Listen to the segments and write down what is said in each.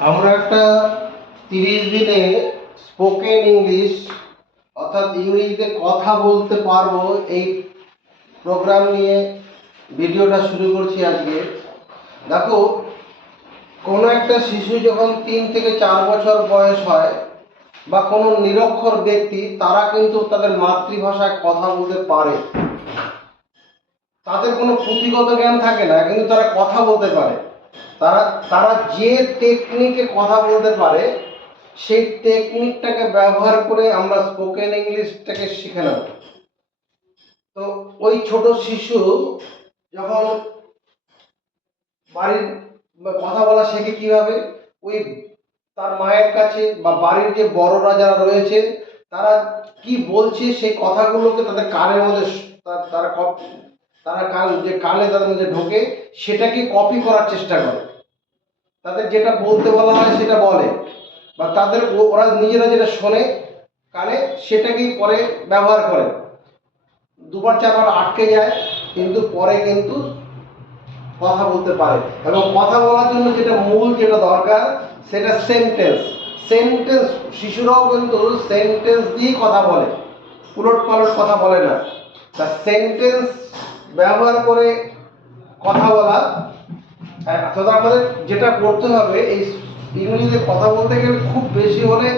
আমরা একটা 30 দিনে স্পোকেন ইংলিশ অর্থাৎ ইংরেজিতে কথা বলতে পারবো এই প্রোগ্রাম নিয়ে ভিডিওটা শুরু করছি আজকে। দেখো, কোনো একটা শিশু যখন 3 থেকে 4 বছর বয়স হয় বা কোনো নিরক্ষর ব্যক্তি, তারা কিন্তু তাদের মাতৃভাষায় কথা বলতে পারে। তাদের কোনো পুঁথিগত জ্ঞান থাকে না, কিন্তু তারা কথা বলতে পারে। তারা তারা যে টেকনিকে কথা বলতে পারে, সেই টেকনিকটাকে ব্যবহার করে আমরা স্পোকেন ইংলিশটাকে শিখে নেব। তো ওই ছোট শিশু যখন বাড়ির কথা বলা শেখে কিভাবে, ওই তার মায়ের কাছে বা বাড়ির যে বড়রা যারা রয়েছে তারা কি বলছে সেই কথাগুলোকে তাদের কানের মধ্যে তারা তারা যে কানে তাদের মধ্যে ঢোকে, সেটাকে কপি করার চেষ্টা করে। তাদের যেটা বলতে বলা হয় সেটা বলে, বা তাদের ওরা নিজেরা যেটা শোনে কানে সেটাকেই পরে ব্যবহার করে। 2বার 4বার আটকে যায়, কিন্তু পরে কিন্তু কথা বলতে পারে। এবং কথা বলার জন্য যেটা দরকার সেটা সেন্টেন্স। সেন্টেন্স, শিশুরাও কিন্তু সেন্টেন্স দিয়েই কথা বলে, উলট পালট কথা বলে না। তা সেন্টেন্স ব্যবহার করে কথা বলা। অর্থাৎ আমাদের যেটা করতে হবে, এই ইংরেজিতে কথা বলতে গেলে খুব বেশি হলে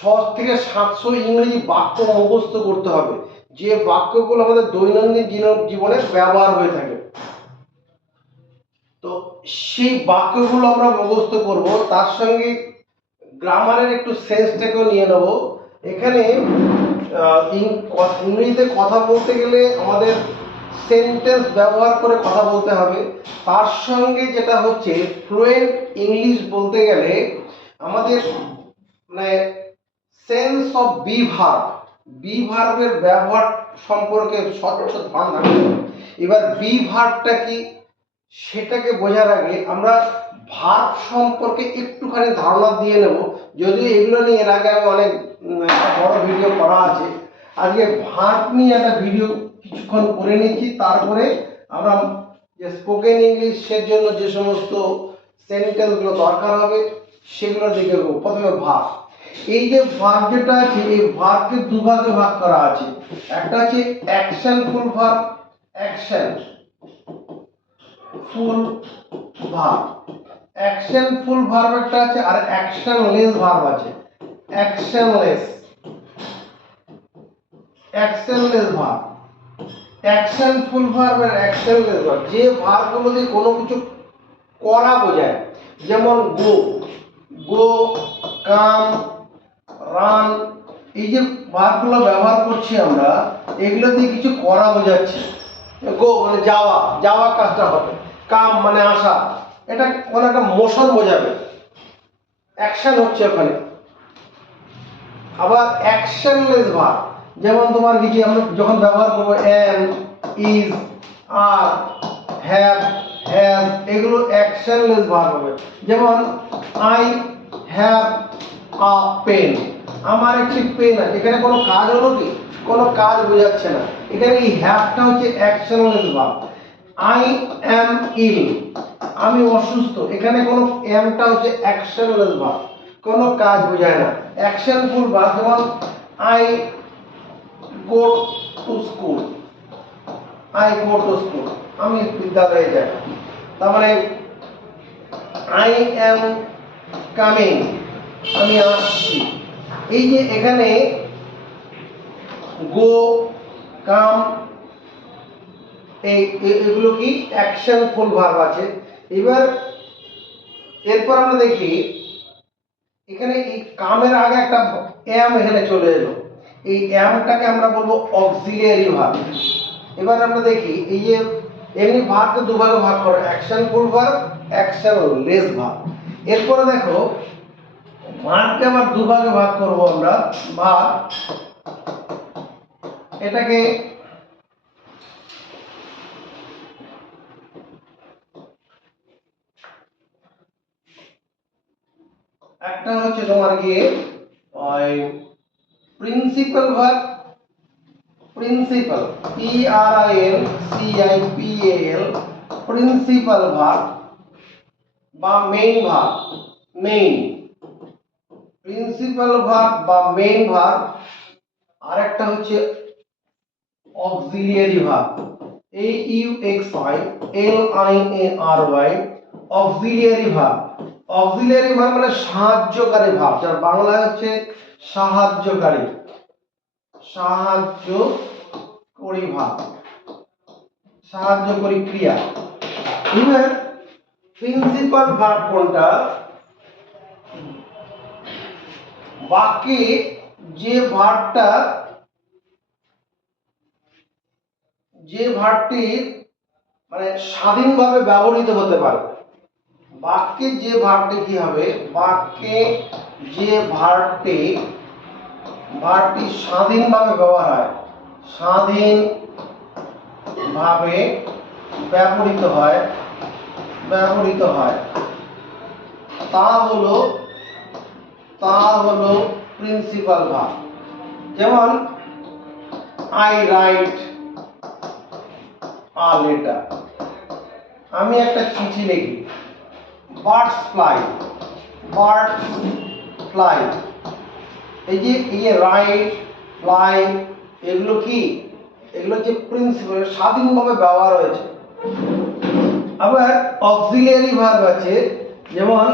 600 থেকে 700 ইংরেজি বাক্য মুখস্থ করতে হবে, যে বাক্যগুলো আমাদের দৈনন্দিন জীবনে ব্যবহার হয়ে থাকে। তো সেই বাক্যগুলো আমরা মুখস্থ করব, তার সঙ্গে গ্রামারের একটু সেন্সটাকেও নিয়ে নেব। এখানে ইংরেজিতে কথা বলতে গেলে আমাদের সেন্টেন্স ব্যবহার করে কথা বলতে হবে। তার সঙ্গে যেটা হচ্ছে ফ্লুয়েন্ট ইংলিশ বলতে গেলে আমাদের মানে সেন্স অফ বি ভার্বের ব্যবহার সম্পর্কে স্বচ্ছ ধারণা থাকতে হবে। এবার বি ভার্বটা কি সেটাকে বোঝার আগে আমরা ভার্ব সম্পর্কে একটুখানি ধারণা দিয়ে নেব। যদিও এগুলো নিয়ে এর আগে আমি অনেক একটা বড় ভিডিও করা আছে, আজকে ভার্ব নিয়ে একটা ভিডিও কিছুক্ষণ করে নিচ্ছি। তারপরে আমরা যে স্পোকেন ইংলিশের জন্য যে সমস্ত সেন্টেন্সগুলো দরকার হবে সেগুলোর দিকে যাবো। প্রথমে ভার্ব। এই যে ভার্ব যেটা আছে, এই ভার্বকে দুভাগে ভাগ করা আছে। একটা আছে অ্যাকশনফুল ভার্ব, অ্যাকশন ফুল ভার্ব। অ্যাকশনফুল ভার্ব একটা আছে, আর অ্যাকশনলেস ভার্ব আছে। অ্যাকশনলেস ভার্ব, অ্যাকশনফুল ভার্ব আর অ্যাকশনলেস ভার্ব। যে ভার্বগুলো দিয়ে কোনো কিছু করা বোঝায়, যেমন গো, কাম, রান, এই যে ভার্বগুলো ব্যবহার করছি আমরা, এগুলো দিয়ে কিছু করা বোঝাচ্ছে। গো মানে যাওয়া কাজটা হবে। কাম মানে আসা, এটা কোনো একটা মোশন বোঝাবে, অ্যাকশন হচ্ছে ওখানে। আবার অ্যাকশনলেস ভার্ব, যেমন তোমার কি আমরা যখন ব্যবহার করবো am, is, are, have, has, এগুলো অ্যাকশনলেস ভার্ব হবে। যেমন আই হ্যাভ আ পেন, আমার একটি পেন আছে, এখানে কোনো কাজ হলো কি? কোনো কাজ বোঝাচ্ছে না। এখানে এই হ্যাভটা হচ্ছে অ্যাকশনলেস ভার্ব। আই অ্যাম ইল, আমি অসুস্থ, এখানে কোনো এমটা হচ্ছে অ্যাকশনলেস ভার্ব, কোনো কাজ বোঝায় না। অ্যাকশনফুল ভার্ব যেমন আই গো টু স্কুল, আমি বিদ্যালয়ে যাই। তার মানে আই অ্যাম কামিং, আমি আসছি। এই যে এখানে গো, কাম, এগুলো কি অ্যাকশনফুল ভার্ব আছে। এরপর আমরা দেখি এখানে এই কামের আগে একটা এম এখানে চলে এলো, এই এমটাকে আমরা বলবো অক্সিলিয়ারি ভার্ব। এবার আমরা দেখি এই যে এমনি ভার্বকে দুভাগে ভাগ করে, অ্যাকশনফুল ভার্ব, অ্যাকশনলেস ভার্ব। এরপরে দেখো ভার্বকে আবার দুভাগে ভাগ করব আমরা। ভার্ব এটাকে একটা হচ্ছে তোমার গিয়ে ওই principal verb, principal principal verb বা main verb. Main principal verb বা মেইন ভার্ব, আর একটা হচ্ছে auxiliary verb, AUXILIARY, auxiliary verb. Auxiliary verb মানে সাহায্যকারী ভার্ব, যার বাংলায় হচ্ছে সাহায্যকারী, সাহায্যকারী ভার্ব, সাহায্যকারী ক্রিয়া। এবার প্রিন্সিপাল ভার্ব কোনটা? বাক্যে যে ভার্বটি মানে স্বাধীনভাবে ব্যবহৃত হতে পারে। বাক্যে যে ভার্বটি কি হবে? বাক্যে যে ভার্বটি স্বাধীনভাবে ব্যবহার হয়, স্বাধীনভাবে ব্যবহৃত হয়, তা হলো প্রিন্সিপাল ভার্ব। যেমন আই রাইট আ লেটার, আমি একটা চিঠি লিখি। বার্ডস ফ্লাই, এই যে রাইট ফ্লাই, এগুলো কি? এগুলো হচ্ছে প্রিন্সিপাল, স্বাধীনভাবে ব্যবহার হয়েছে। আবার অক্সিলিয়ারি ভার্ব আছে, যেমন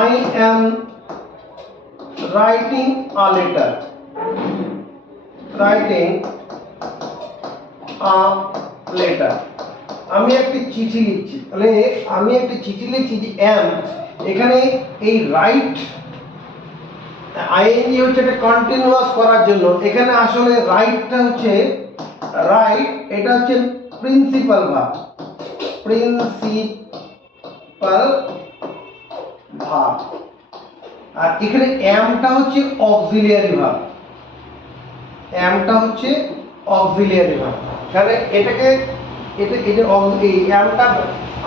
I am writing a letter, আমি একটি চিঠি লিখছি। তাহলে আমি একটি চিঠি লিখছি, যে অ্যাম, এখানে এই রাইট আইএনজি হচ্ছে এটা কন্টিনিউয়াস করার জন্য। এখানে আসলে রাইটটা হচ্ছে এটা হচ্ছে প্রিন্সিপাল ভার্ব, আর এখানে অ্যামটা হচ্ছে অক্সিলিয়ারি ভার্ব, তাহলে এটাকে এই অ্যামটা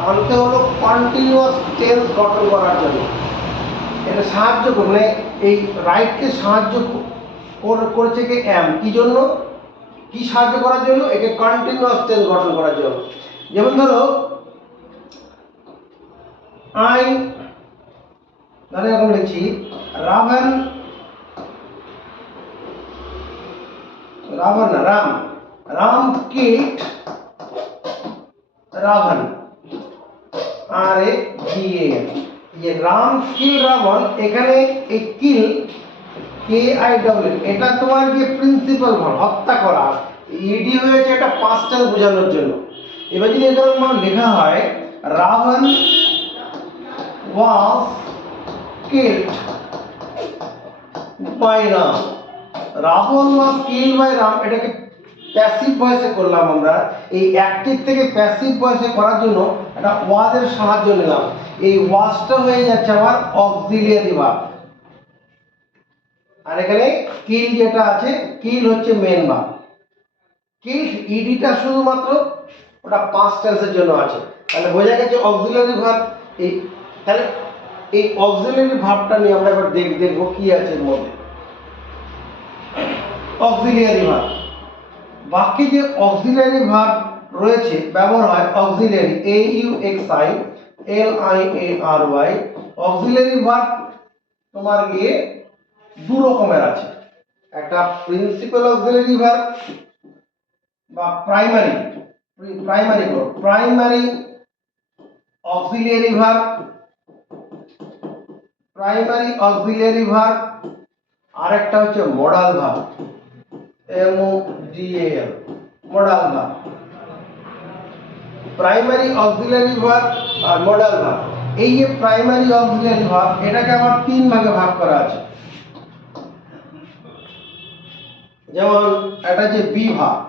আনতে হলো কন্টিনিউয়াস টেন্স গঠন করার জন্য। এটা সাহায্য করে, মানে এই রাইটকে সাহায্য করেছে কি অ্যাম, কি জন্য, কি সাহায্য করার জন্য? একে কন্টিনিউয়াস টেন্স গঠন করার জন্য। যেমন ধরো এখন লিখছি রাম কিল্ড রাবণ, রাম কিল রাবণ, এখানে এই কিল KIW, এটা তোমার যে প্রিন্সিপাল ভার্ব, হত্যা করা, ইডি হয়েছে এটা পাস্ট টেন্স বোঝানোর জন্য। এবার যদি এরকম লেখা হয় Ravan was killed by Ram, Ravan was killed by Ram, এটাকে প্যাসিভ ভয়েসে করলাম আমরা। এই অ্যাক্টিভ থেকে প্যাসিভ ভয়েসে করার জন্য একটা ওয়াজের সাহায্য নিলাম। এই ওয়াজটা হয়ে যাচ্ছে আমার অক্সিলিয়ারি ভার্ব, আর এখানে কিল যেটা আছে, কিল হচ্ছে মেন ভার্ব। কিল ইডিটা শুধুমাত্র ওটা পাস্ট টেন্সের জন্য আছে। তাহলে বোঝা গেছে অক্সিলিয়ারি ভার্ব। তাহলে এই অক্সিলিয়ারি ভার্বটা নিয়ে আমরা এবার দেখবো কি আছে এর মধ্যে। অক্সিলিয়ারি ভার্ব, বাক্যে যে অক্সিলিয়ারি ভার্ব রয়েছে, ব্যবহার হয় অক্সিলিয়ারি, AUXILIARY। অক্সিলিয়ারি ভার্ব তোমার গিয়ে দু রকমের আছে, একটা প্রিন্সিপাল অক্সিলিয়ারি ভার্ব বা প্রাইমারি অক্সিলিয়ারি ভার্ব, আর একটা হচ্ছে modal verb, MODAL, modal verb. Primary auxiliary verb আর মডাল ভার্ব, এই যে প্রাইমারি অক্সিলিয়ারি ভার্ব, এটাকে আবার তিন ভাগে ভাগ করা আছে। যেমন এটা হচ্ছে বি ভার্ব,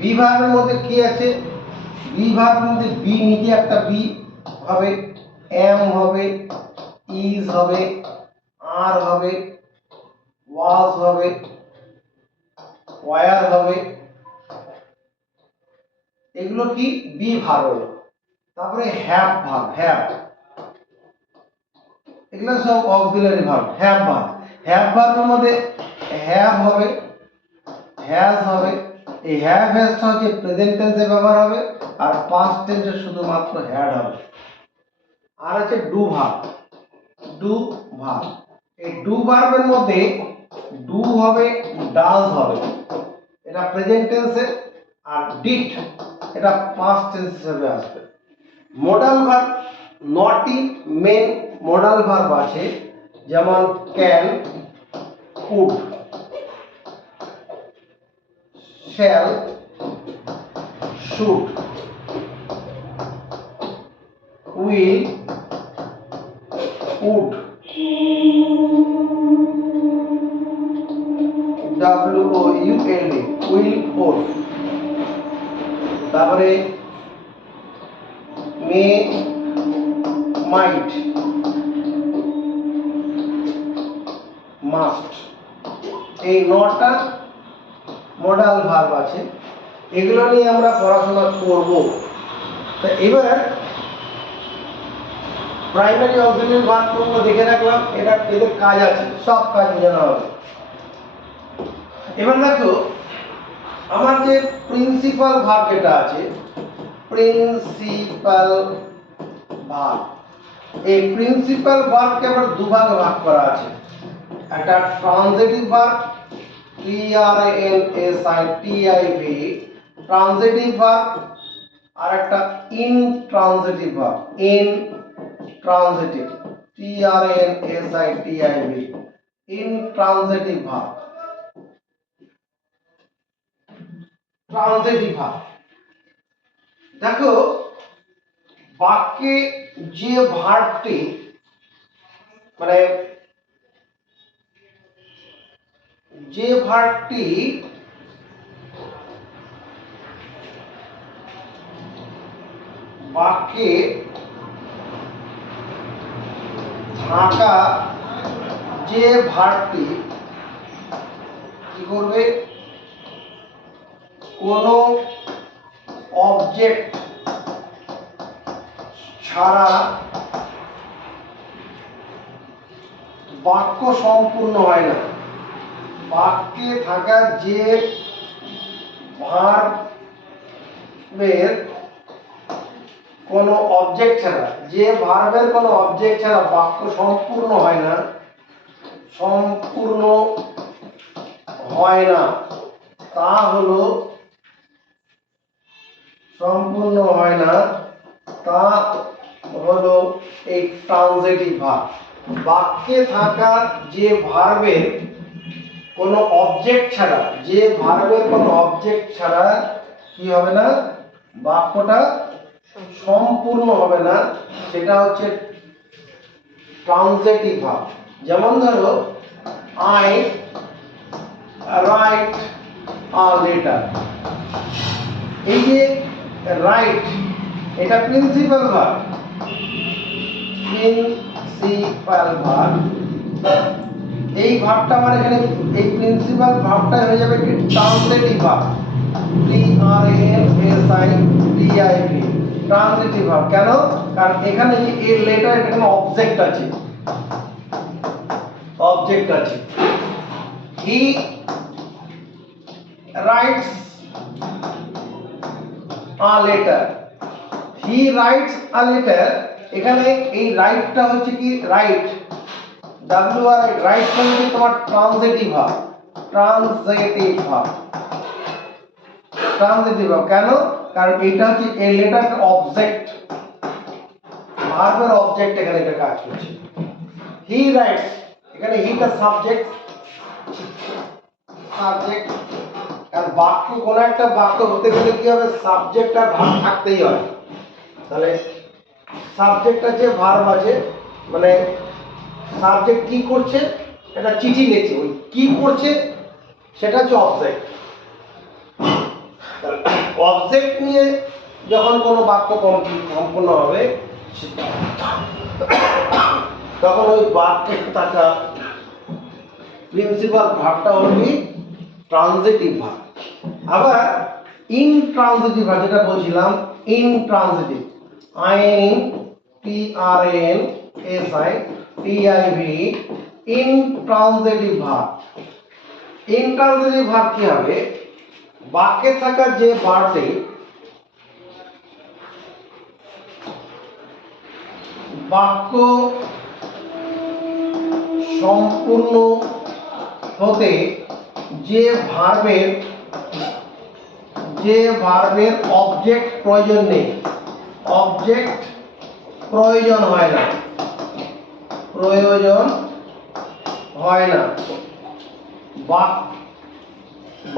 বি ভার্বের মধ্যে কি আছে? বি ভার্বের মধ্যে বি নিচে একটা বি হবে, এম হবে, ইজ হবে, আর হবে, ওয়াজ হবে, ওয়ার হবে, এগুলো কি বি ভার্ব হলো। তারপরে হ্যাভ ভার্ব, এগুলো সব অক্সিলিয়ারি ভার্ব। হ্যাভ ভার্বের মধ্যে হ্যাভ হবে, হ্যাজ হবে, এই হ্যাভ হ্যাজটা হচ্ছে প্রেজেন্ট টেন্সে ব্যবহার হবে, আর পাস্ট টেন্সে শুধুমাত্র হ্যাড হবে। আর আছে ডু ভার্ব। ডু ভার্ব, এই ডু ভার্বের মধ্যে ডু হবে, ডাজ হবে, এটা প্রেজেন্ট টেন্সে, আর ডিড এটা পাস্ট টেন্স হিসেবে আসবে। মডাল ভার্ব, নটি মেন মডাল ভার্ব আছে, যেমন can, could, shall, should, will, would, WOULD, will, would. তারপরে মে, মাইট, মাস্ট, এই 9টা মডাল ভার্ব আছে, এগুলো নিয়ে আমরা পড়াশোনা করব। তা এবার প্রাইমারি অক্সিলিয়ারি ভার্বগুলো দেখে রাখলাম, এটা এদের কাজ আছে, সব কাজ বোঝানো হবে। এবার দেখো আমার যে প্রিন্সিপাল ভার্ব যেটা আছে, প্রিন্সিপাল ভার্ব, এই প্রিন্সিপাল ভার্বকে আবার দুভাগে ভাগ করা আছে। একটা transitive verb, TRANSITIV, transitive verb, আর একটা intransitive verb, intransitive, TRANSITIV, intransitive verb. Transitive verb, দেখো বাক্যে যে ভার্বটি মানে যে ভার্বটি বাক্যে থাকা যে ভার্বটি কি করবে, কোনো অবজেক্ট ছাড়া বাক্য সম্পূর্ণ হয় না। বাক্যে থাকা যে ভার্বের কোনো অবজেক্ট ছাড়া, যে ভার্বের কোনো অবজেক্ট ছাড়া বাক্য সম্পূর্ণ হয় না, সম্পূর্ণ হয় না, তা হলো সম্পূর্ণ হয় না, তা হলো এই ট্রানজিটিভ ভার্ব। বাক্যে থাকা যে ভার্বের কোনো অবজেক্ট ছাড়া, যে ভার্বের কোনো অবজেক্ট ছাড়া কি হবে না, বাক্যটা সম্পূর্ণ হবে না, সেটা হচ্ছে ট্রানজিটিভ ভার্ব। যেমন ধরো আই রাইট আ লেটার, এই যে রাইট এটা প্রিন্সিপাল ভার্ব, প্রিন্সিপাল ভার্ব, এই ভার্বটা আমার এখানে এই প্রিন্সিপাল ভার্বটা হয়ে যাবে কি transitive verb, TRANSITIV, transitive verb. কেন? কারণ এখানে যে এর লেটার, এখানে অবজেক্ট আছে, অবজেক্ট আছে। He writes a letter, he writes a letter, এখানে এই রাইটটা হচ্ছে কি রাইট, WR, রাইট হচ্ছে তোমার transitive verb, transitive verb, transitive verb. কেন? কারণ এটা হচ্ছে এই লেটারটা অবজেক্ট, ভার্বের অবজেক্ট এখানে এটা কাজ করছে। হি রাইটস, এখানে হিটা সাবজেক্ট, সাবজেক্ট। আর বাক্য, কোন একটা বাক্য হতে গেলে কি হবে, সাবজেক্ট আর ভার্ব থাকতেই হয়। তাহলে সাবজেক্ট আছে, ভার্ব আছে, মানে সাবজেক্ট কি করছে, এটা চিঠি লিখছে, ওই কি করছে সেটা হচ্ছে অবজেক্ট। অবজেক্ট নিয়ে যখন কোনো বাক্য সম্পূর্ণ হবে, তখন ওই বাক্যে থাকা প্রিন্সিপাল ভার্বটা হলো ট্রানজিটিভ ভার্ব। আবার ইনট্রানজিটিভ ভার্ব যেটা বলছিলাম, intransitive, INTRANSITIV, intransitive verb. Intransitive verb কি হবে, বাক্যে থাকা যে ভার্বটি বাক্য সম্পূর্ণ হতে যে ভার্বের অবজেক্ট প্রয়োজন নেই, অবজেক্ট প্রয়োজন হয় না,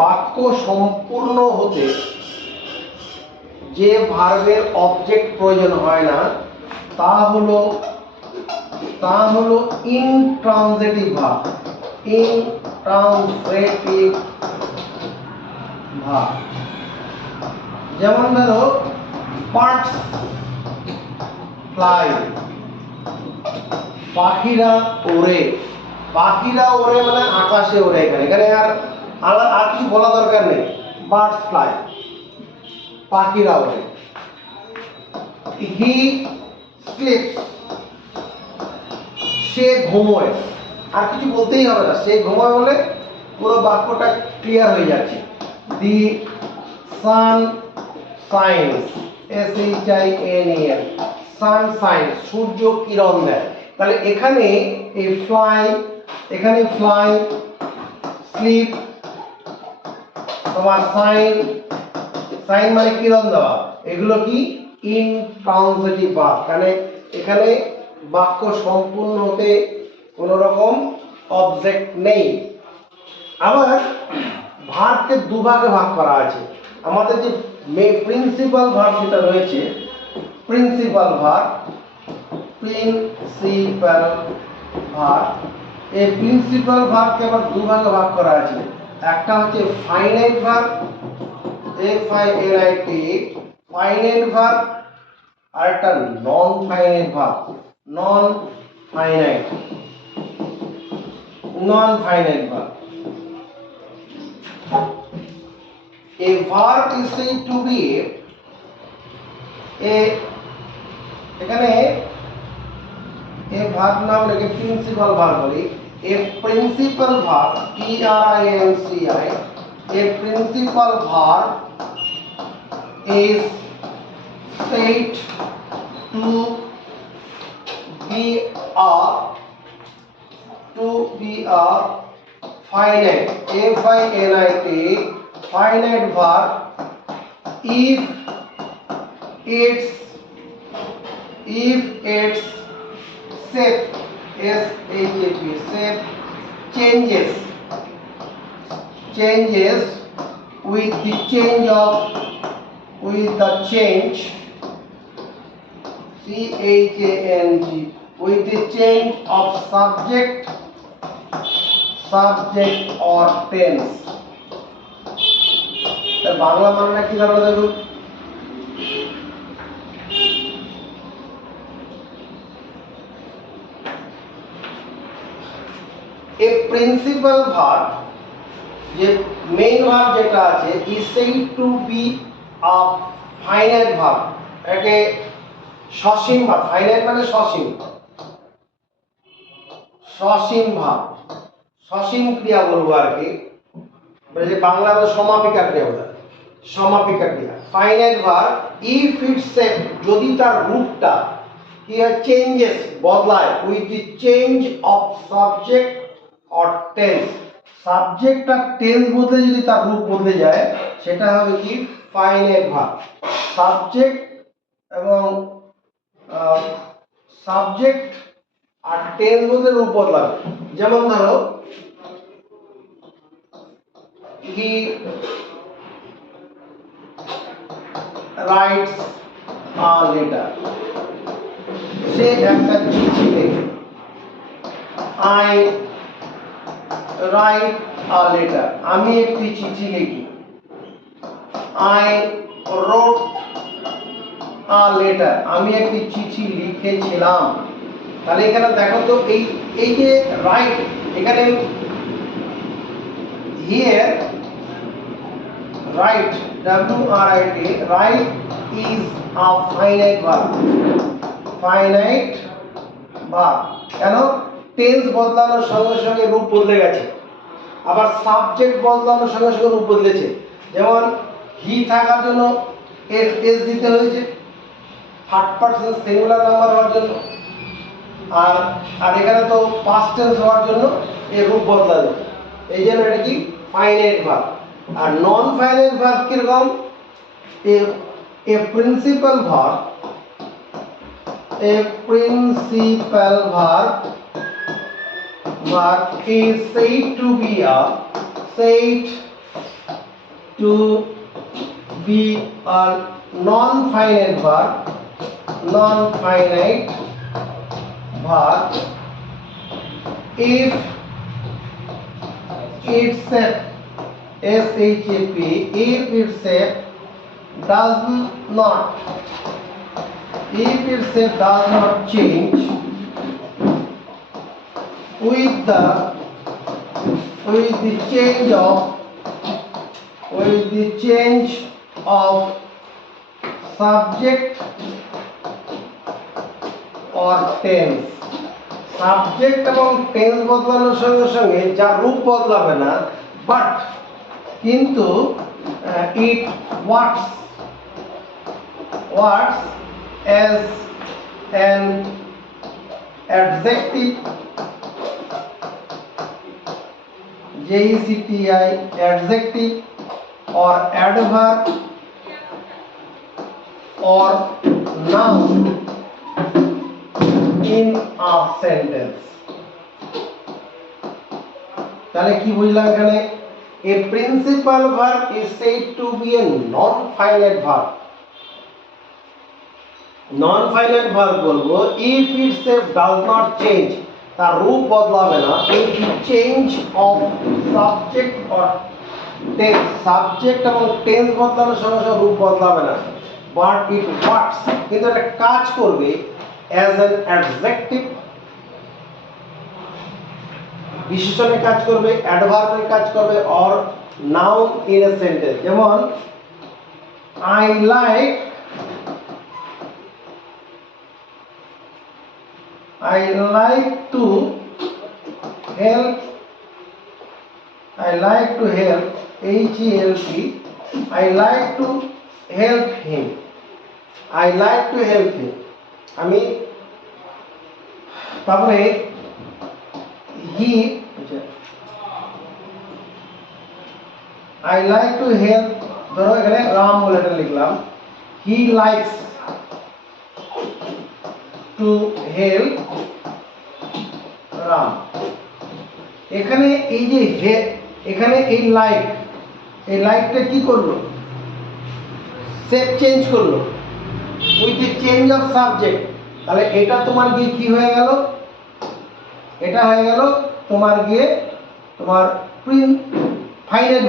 বাক্য সম্পূর্ণ হতে যে ভার্বের অবজেক্ট প্রয়োজন হয় না তা হলো ইনট্রান্সিটিভ ভার্ব। যেমন ধরো বার্ডস ফ্লাই, পাখিরা ওড়ে। পাখিরা ওড়ে মানে আকাশে ওড়ে। এখানে আর কিছু বলা দরকার নেই, বার্ডস ফ্লাই, পাখিরা ওড়ে। হি স্লিপস, সে ঘুমোয়। আর কিছু বলতেই হবে না, সে ঘুমোয় বলে পুরো বাক্যটা ক্লিয়ার হয়ে যাচ্ছে। দি সান শাইনস, SHINES, সান শাইনস, সূর্য কিরণ দেয়। তাহলে এখানে এই ফ্লাই, এখানে ফ্লাই, স্লিপ, তোমার সাইন মানে কিরণ দেওয়া, এগুলো কি ইনট্রান্সিটিভ ভার্ব। এখানে বাক্য সম্পূর্ণ হতে কোনো রকম অবজেক্ট নেই। আবার ভার্বকে দুভাগে ভাগ করা আছে। আমাদের যে প্রিন্সিপাল ভার্ব যেটা রয়েছে, প্রিন্সিপাল ভার্ব, এই প্রিন্সিপাল ভার্বকে আবার দুভাগে ভাগ করা আছে। একটা হচ্ছে finite verb, FINIT, finite verb, আর একটা non finite verb, non finite verb. A verb is said to be এখানে a verb নাম রেখে প্রিন্সিপাল ভার্ব বলি। A principal verb, PRINCI, a principal verb is said to be a finite, FINIT, finite verb if its shape, shape changes with the change, CHANG, with the change of subject or tense। তার বাংলা মানেটা কি জানো দেখো? এ principal verb, যে main verb যেটা আছে, is said to be a finite verb. একে সসীম ভার্ব, ফাইনাইট মানে সসীম ভার্ব, সসীম ক্রিয়া বলবো আর কি, যে বাংলা সমাপিকা ক্রিয়া বলে, সমাপিকা ক্রিয়া। Finite verb if it's set, যদি তার রূপটা কি হয়, চেঞ্জেস, বদলায়, with the change of subject or tense. Subject আর টেন্স বদলে যদি তার রূপ বদলে যায়, সেটা হবে কি ফাইনাইট ভার্ব। সাবজেক্ট এবং সাবজেক্ট আর টেন্স বদলে রূপ বদলাবে। যেমন ধরো he writes a letter, সে একটা চিঠি লেখে। I write a letter, আমি একটি চিঠি লিখি। I wrote a letter, আমি একটি চিঠি লিখেছিলাম। তাহলে এখানে দেখো তো এই যে রাইট, এখানে here write, WRIT, write is a finite verb, কেন? টেন্স বদলানোর সঙ্গে সঙ্গে রূপ বদলে গেছে, আবার সাবজেক্ট বদলানোর সঙ্গে সঙ্গে রূপ বদলেছে। যেমন হি থাকার জন্য এস দিতে হয়েছে, থার্ড পারসন সিঙ্গুলার নাম্বার হওয়ার জন্য। আর আর এখানে তো পাস্ট টেন্স হওয়ার জন্য এর রূপ বদলানো, এই জন্য এটা কি ফাইনাইট ভার্ব। আর নন ফাইনাইট ভার্ব কিরকম, a principal verb, a principal verb is said to be a non-finite verb if itself SHAP if itself does not change with the change of subject or tense। Subject এবং টেন্স বদলানোর সঙ্গে সঙ্গে যার রূপ বদলাবে না, বাট কিন্তু it works as an adjective, JECTI, adjective or adverb or noun in a sentence। তাহলে কি বুঝলাম এখানে, a principal verb is said to be a non-finite verb। non-finite verb বলবো if itself does not change, তার রূপ বদলাবে না with the change of subject or tense। Subject এবং টেন্স বদলানোর সঙ্গে সঙ্গে রূপ বদলাবে না, but it works, কিন্তু এটা কাজ করবে as an adjective, বিশেষণে কাজ করবে, অ্যাডভার্বে কাজ করবে, or noun in a sentence। যেমন I like to help, HELP, I like to help him, আমি তারপরে I like to help, ধরো এখানে রাম বলে এটা লিখলাম, he likes to help Ram. এখানে এই যে এখানে এই লাইকটা কি করলো, শেপ চেঞ্জ করলো with the change of subject. তাহলে এটা তোমার গিয়ে কি হয়ে গেল, এটা হয়ে গেল তোমার গিয়ে তোমার ফাইনাইট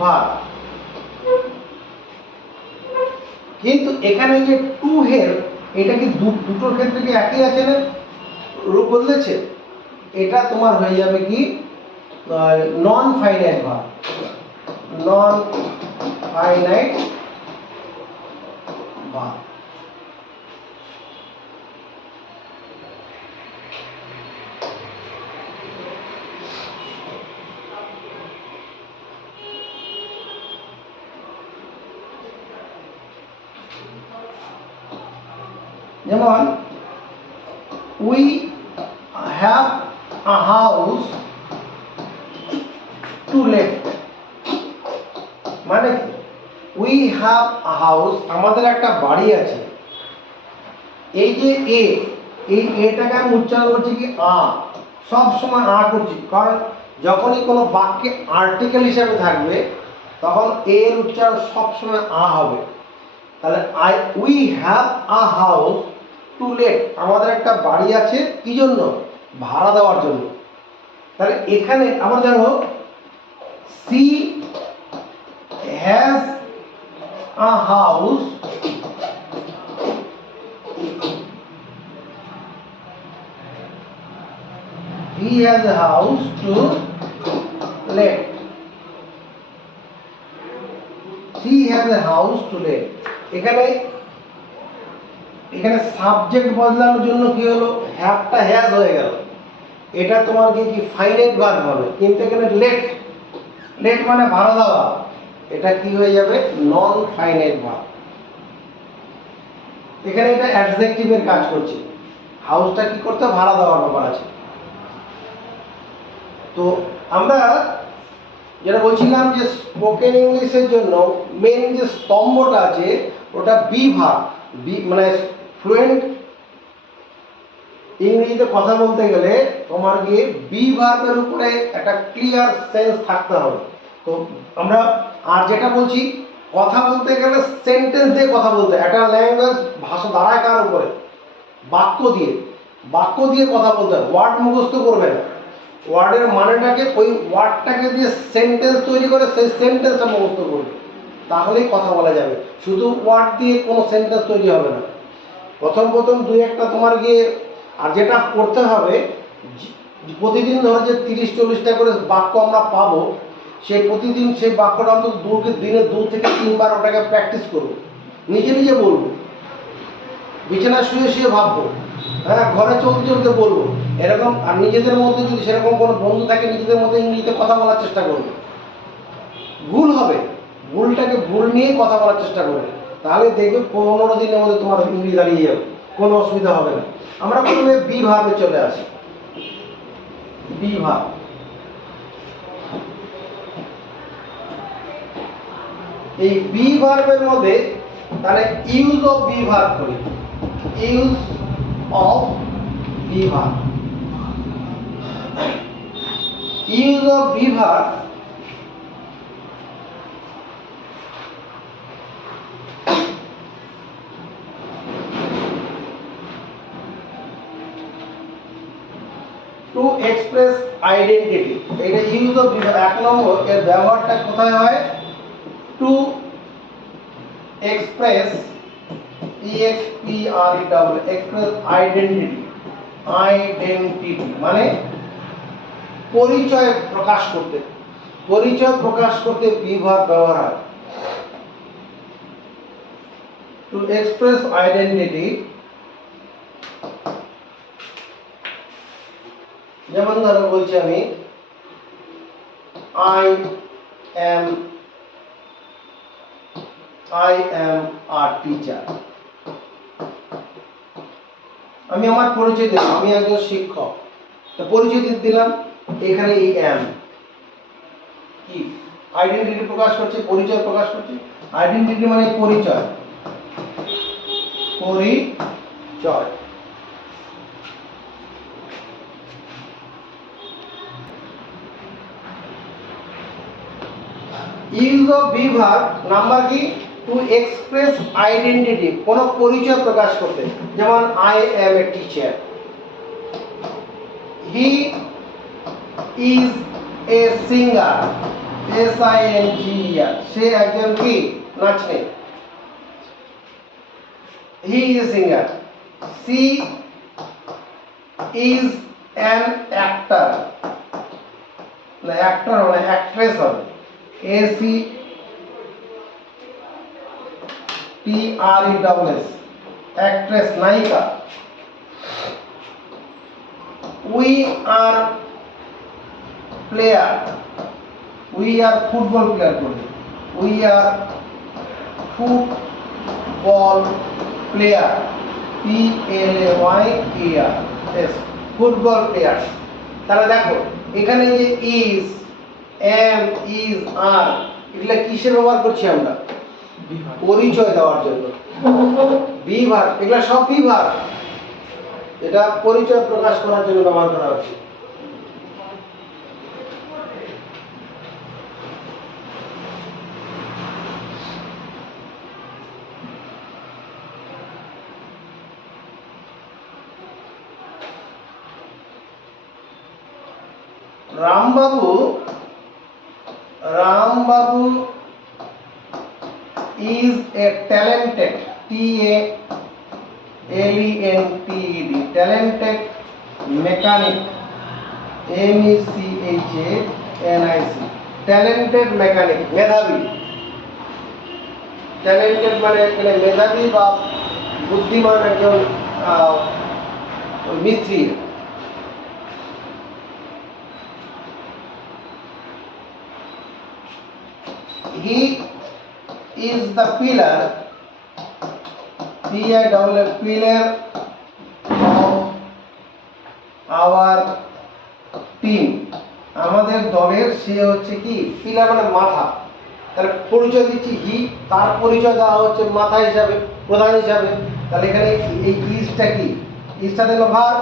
ভার্ব। কিন্তু এখানে যে টু হেল্প, এটা কি দুটোর ক্ষেত্রে কি একই আছে না, রূপ বদলেছে? এটা তোমার হয়ে যাবে কি নন ফাইনাইট ভার্ব, যেমন we have a house to let, মানে we have a house, আমাদের একটা বাড়ি আছে। এই যে এই এটাকে আমি উচ্চারণ করছি কি সব সময় করছি, কারণ যখনই কোনো বাক্যে আর্টিকেল হিসাবে থাকবে তখন এর উচ্চারণ সব সময় হবে। তাহলে we have a house to let, আমাদের একটা বাড়ি আছে কি জন্য, ভাড়া দেওয়ার জন্য। তাহলে এখানে আমরা দেখো she has a house he has a house to let, he has a house to let। এখানে সাবজেক্ট বদলানোর জন্য কি হলো, হ্যাভটা হ্যাজ হয়ে গেল, এটা তোমার কি ফাইনাইট ভার্ব হবে, কিন্তু এখানে লেট, লেট মানে ভাড়া দেওয়া, এটা কি হয়ে যাবে নন ফাইনাইট ভার্ব। এখানে এটা অ্যাডজেক্টিভের কাজ করছে, হাউসটা কি করতে ভাড়া দেওয়ার ব্যাপার আছে। তো আমরা যেটা বলছিলাম যে স্পোকেন ইংলিশের জন্য মেন যে স্তম্ভটা আছে ওটা বি ভার্ব, বি মানে ফ্লুয়েন্ট ইংরেজিতে কথা বলতে গেলে তোমার গিয়ে বি ভার্বের উপরে একটা ক্লিয়ার সেন্স থাকতে হবে। তো আমরা আর যেটা বলছি কথা বলতে গেলে সেন্টেন্স দিয়ে কথা বলতে, একটা ল্যাঙ্গুয়েজ ভাষা দাঁড়ায় কার উপরে, বাক্য দিয়ে, বাক্য দিয়ে কথা বলতে হবে, ওয়ার্ড মুখস্থ করবে না, ওয়ার্ডের মানেটাকে ওই ওয়ার্ডটাকে দিয়ে সেন্টেন্স তৈরি করে সেই সেন্টেন্সটা মুখস্থ করবে, তাহলেই কথা বলা যাবে। শুধু ওয়ার্ড দিয়ে কোনো সেন্টেন্স তৈরি হবে না। প্রথম প্রথম দুই একটা তোমার গিয়ে, আর যেটা করতে হবে প্রতিদিন ধরো যে 30-40টা করে বাক্য আমরা পাবো, সেই প্রতিদিন সেই বাক্যটা অন্তত দিনে 2 থেকে 3 বার ওটাকে প্র্যাকটিস করবো, নিজে নিজে বলবো, বিছানায় শুয়ে শুয়ে ভাববো, হ্যাঁ ঘরে চলতে চলতে বলবো এরকম। আর নিজেদের মধ্যে যদি সেরকম কোনো বন্ধু থাকে নিজেদের মধ্যে ইংরেজিতে কথা বলার চেষ্টা করবে, ভুল হবে, ভুলটাকে ভুল নিয়েই কথা বলার চেষ্টা করবে, তাহলে দেখবে 15 দিনের মধ্যে তোমার ইংরেজি দাঁড়িয়ে যাবে, কোনো অসুবিধা হবে না। আমরা প্রথমে বি ভার্বে চলে আসি, বি ভার্ব। এই বি ভার্বের মধ্যে তাহলে ইউজ অফ বি ভার্ব করি, use of be verb. Use of be verb two express identity. এটা ইউজ অফ বি ভার্ব 1 নম্বর, এর ব্যবহারটা কোথায় হয়, to express express identity, identity মানে পরিচয় প্রকাশ করতে, পরিচয় প্রকাশ করতে বি ভার্ব ব্যবহার হয়। টু এক্সপ্রেস আইডেন্টিটি, যেমন ধরো বলছি আমি আই এম আ টিচার, আমি আমার পরিচয় দিলাম, আমি একজন শিক্ষক, তো পরিচয় দিলাম, এখানে এই এম কি আইডেন্টিটি প্রকাশ করছে, পরিচয় প্রকাশ করছে। আইডেন্টিটি মানে পরিচয়, পরিচয়। Use of be verb number কি, টু এক্সপ্রেস আইডেন্টিটি, কোনো পরিচয় প্রকাশ করতে, যেমন I am a teacher, he is a singer, SINGER, সে একজন কি নাচনি, he is a singer. She is an actor, না অ্যাক্টর হবে অ্যাক্ট্রেস হবে, ACTRESS, অ্যাক্ট্রেস নায়িকা। We are player, we are football player করবে, we are football player, PLAYER, football player. তাহলে দেখো এখানে যে ইজ, এম, ইজ, আর, এগুলা কিসের ব্যবহার করছি আমরা, পরিচয় দেওয়ার জন্য। বি ভার্ব, এগুলা সব বি ভার্ব, এটা পরিচয় প্রকাশ করার জন্য ব্যবহার করা হচ্ছে। রামবাবু is a talented, TALENTED, talented mechanic, MECHANIC, talented mechanic, মেধাবী। talented মানে এখানে মেধাবী বা বুদ্ধিমান একজন মিস্ত্রি। he is the pillar, pillar of our team, আমাদের দলের সে হচ্ছে কি পিলার মানে মাথা। তাহলে পরিচয় দিচ্ছি হি, তার পরিচয় দেওয়া হচ্ছে মাথা হিসাবে, প্রধান হিসাবে। তাহলে এখানে এই ইজটা কি, ইজটা দিল ভার্ব,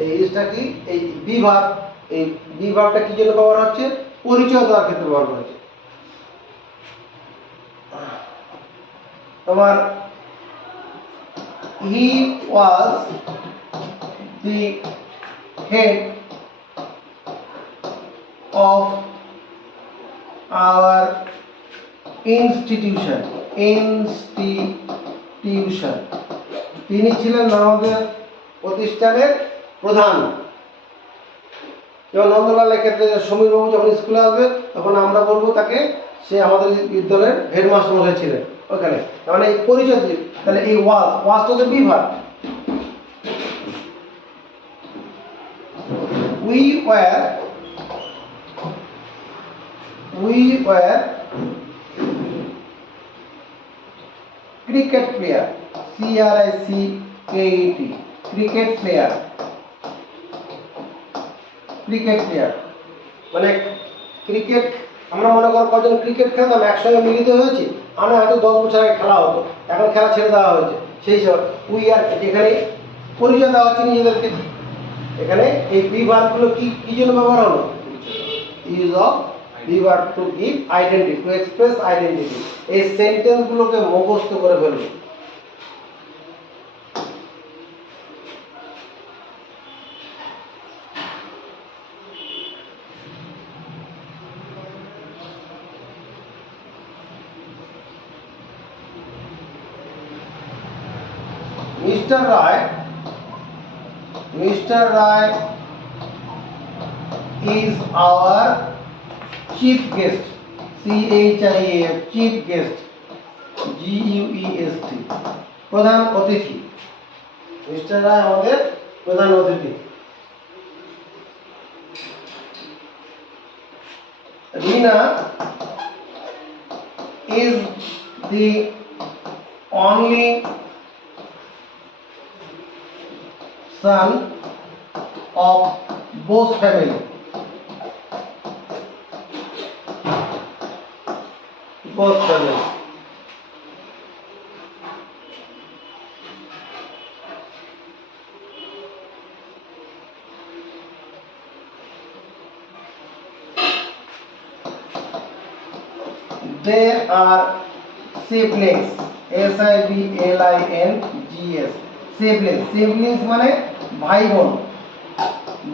এই ইজটা কি এই বি ভার্ব। এই বি ভার্বটা কি জন্য ব্যবহার হচ্ছে, পরিচয় দেওয়ার ক্ষেত্রে ব্যবহার হচ্ছে। তোমার he was the head of our institution, তিনি ছিলেন আমাদের প্রতিষ্ঠানের প্রধান। যেমন নন্দলালের ক্ষেত্রে সমীরবাবু যখন স্কুলে আসবে তখন আমরা বলবো তাকে সে আমাদের বিদ্যালয়ের হেডমাস্টার মশাই ছিলেন ওখানে, মানে এই পরিচয় দিই। তাহলে এই ওয়াজটা হচ্ছে be verb. we were cricket player, cricket, cricket player মানে ক্রিকেট। আমরা মনে করো কজন ক্রিকেট খেলতাম একসঙ্গে মিলিত হয়েছে, আমরা হয়তো 10 বছর আগে খেলা হতো, এখন খেলা ছেড়ে দেওয়া হয়েছে, সেই সব উই আর এখানে পরিচয় দেওয়া হচ্ছে নিজেদেরকে। এখানে এই বি ভার্বগুলো কি কি জন্য ব্যবহার হলো, use of be verb to give identity, two express identity. এই সেন্টেন্সগুলোকে মুখস্থ করে ফেলুন। Mr. Rai is our chief guest, CHIF, chief guest, GUEST, প্রধান অতিথি। মিস্টার রায় আমাদের প্রধান অতিথি। Rina is the only son of Bose family. Bose family. They are siblings, siblings, siblings মানে ভাই বোন,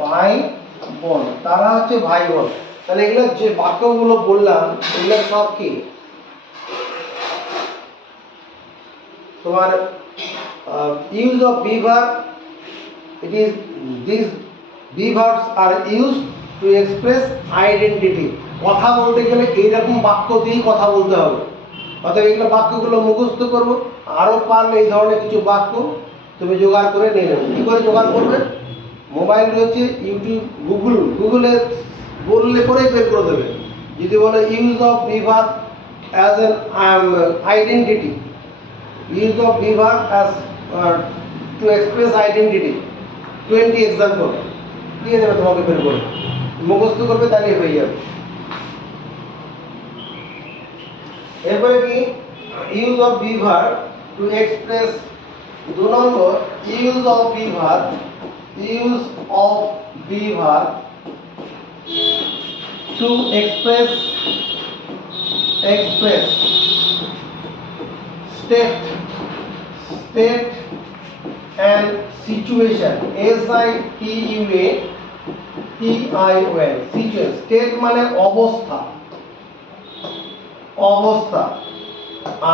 ভাই বোন, তারা হচ্ছে ভাই বোন। তাহলে এগুলো যে বাক্যগুলো বললাম এগুলো সব কি তোমার use of be verb. It is this be verbs are used to express identity. কথা বলতে গেলে এইরকম বাক্য দিয়েই কথা বলতে হবে। অর্থাৎ এইগুলো বাক্যগুলো মুখস্থ করবো, আরও পারলে এই ধরনের কিছু বাক্য তুমি জোগাড় করে নিয়ে নেবে। কী করে জোগাড় করবে, মোবাইল রয়েছে, ইউটিউব, গুগলে বললে পরেই বের করে দেবে। যদি বলে use of be verb as an identity, use of be verb as to express identity, 20 এক্সাম্পল দিয়ে দেবে তোমাকে বের করে, মুখস্থ করবে তাহলেই হয়ে যাবে। এরপরে কি use of be verb to express, 2 number use of be verb, use of be verb to express state and situation, SITUATION, situation, state মানে অবস্থা, অবস্থা,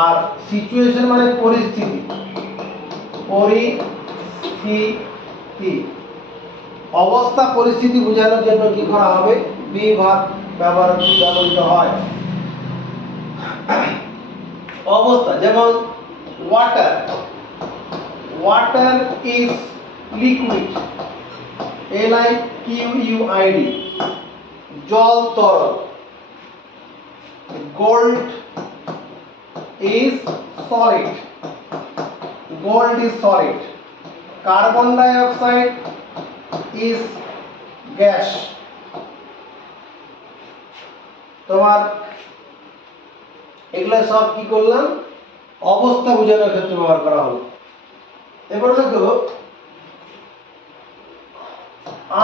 আর সিচুয়েশন মানে পরিস্থিতি, পরিস্থিতি। অবস্থা পরিস্থিতি বোঝানোর জন্য কি করা হবে, বি ভার্ব ব্যবহৃত হয়। অবস্থা যেমন water, water is liquid, LIQUID, জল তরল। gold is solid, gold is solid, carbon dioxide is gas। তোমার এগুলো সব কি করলাম, অবস্থা বোঝানোর ক্ষেত্রে ব্যবহার করা হলো। এবার দেখো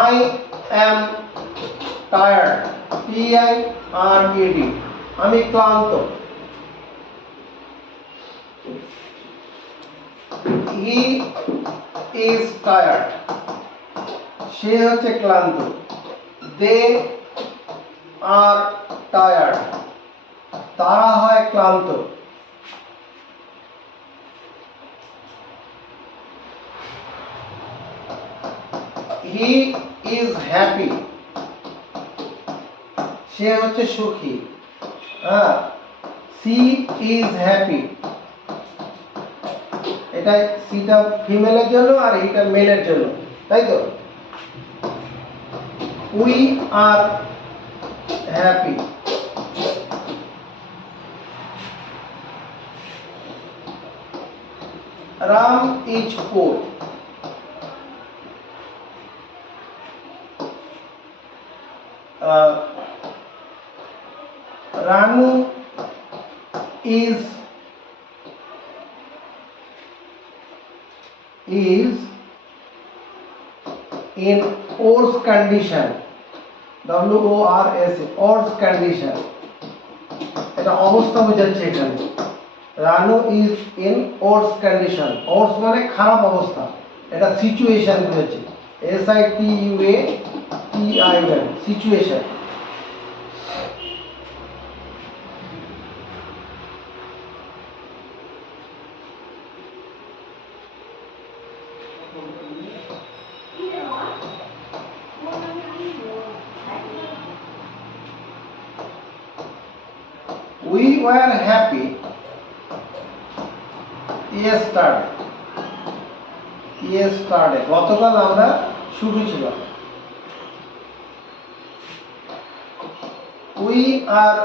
I am tired, TIRED, আমি ক্লান্ত। He is tired, সে হচ্ছে ক্লান্ত। They are tired, তারা হয় ক্লান্ত। He is happy, সে হচ্ছে সুখী। হ্যাঁ, she is happy, এটা সিটা ফিমেলের জন্য আর এটা মেলের জন্য, তাই তো। we are happy, Ram is poor, Ranu is in worse condition, WORS, worse condition, এটা অবস্থা বোঝাচ্ছে এখানে। Ranu is in worse condition, worse মানে খারাপ অবস্থা, এটা সিচুয়েশন বোঝাচ্ছে, SITUATION, situation. We were happy yesterday, গতকাল আমরা সুখী ছিলাম। We are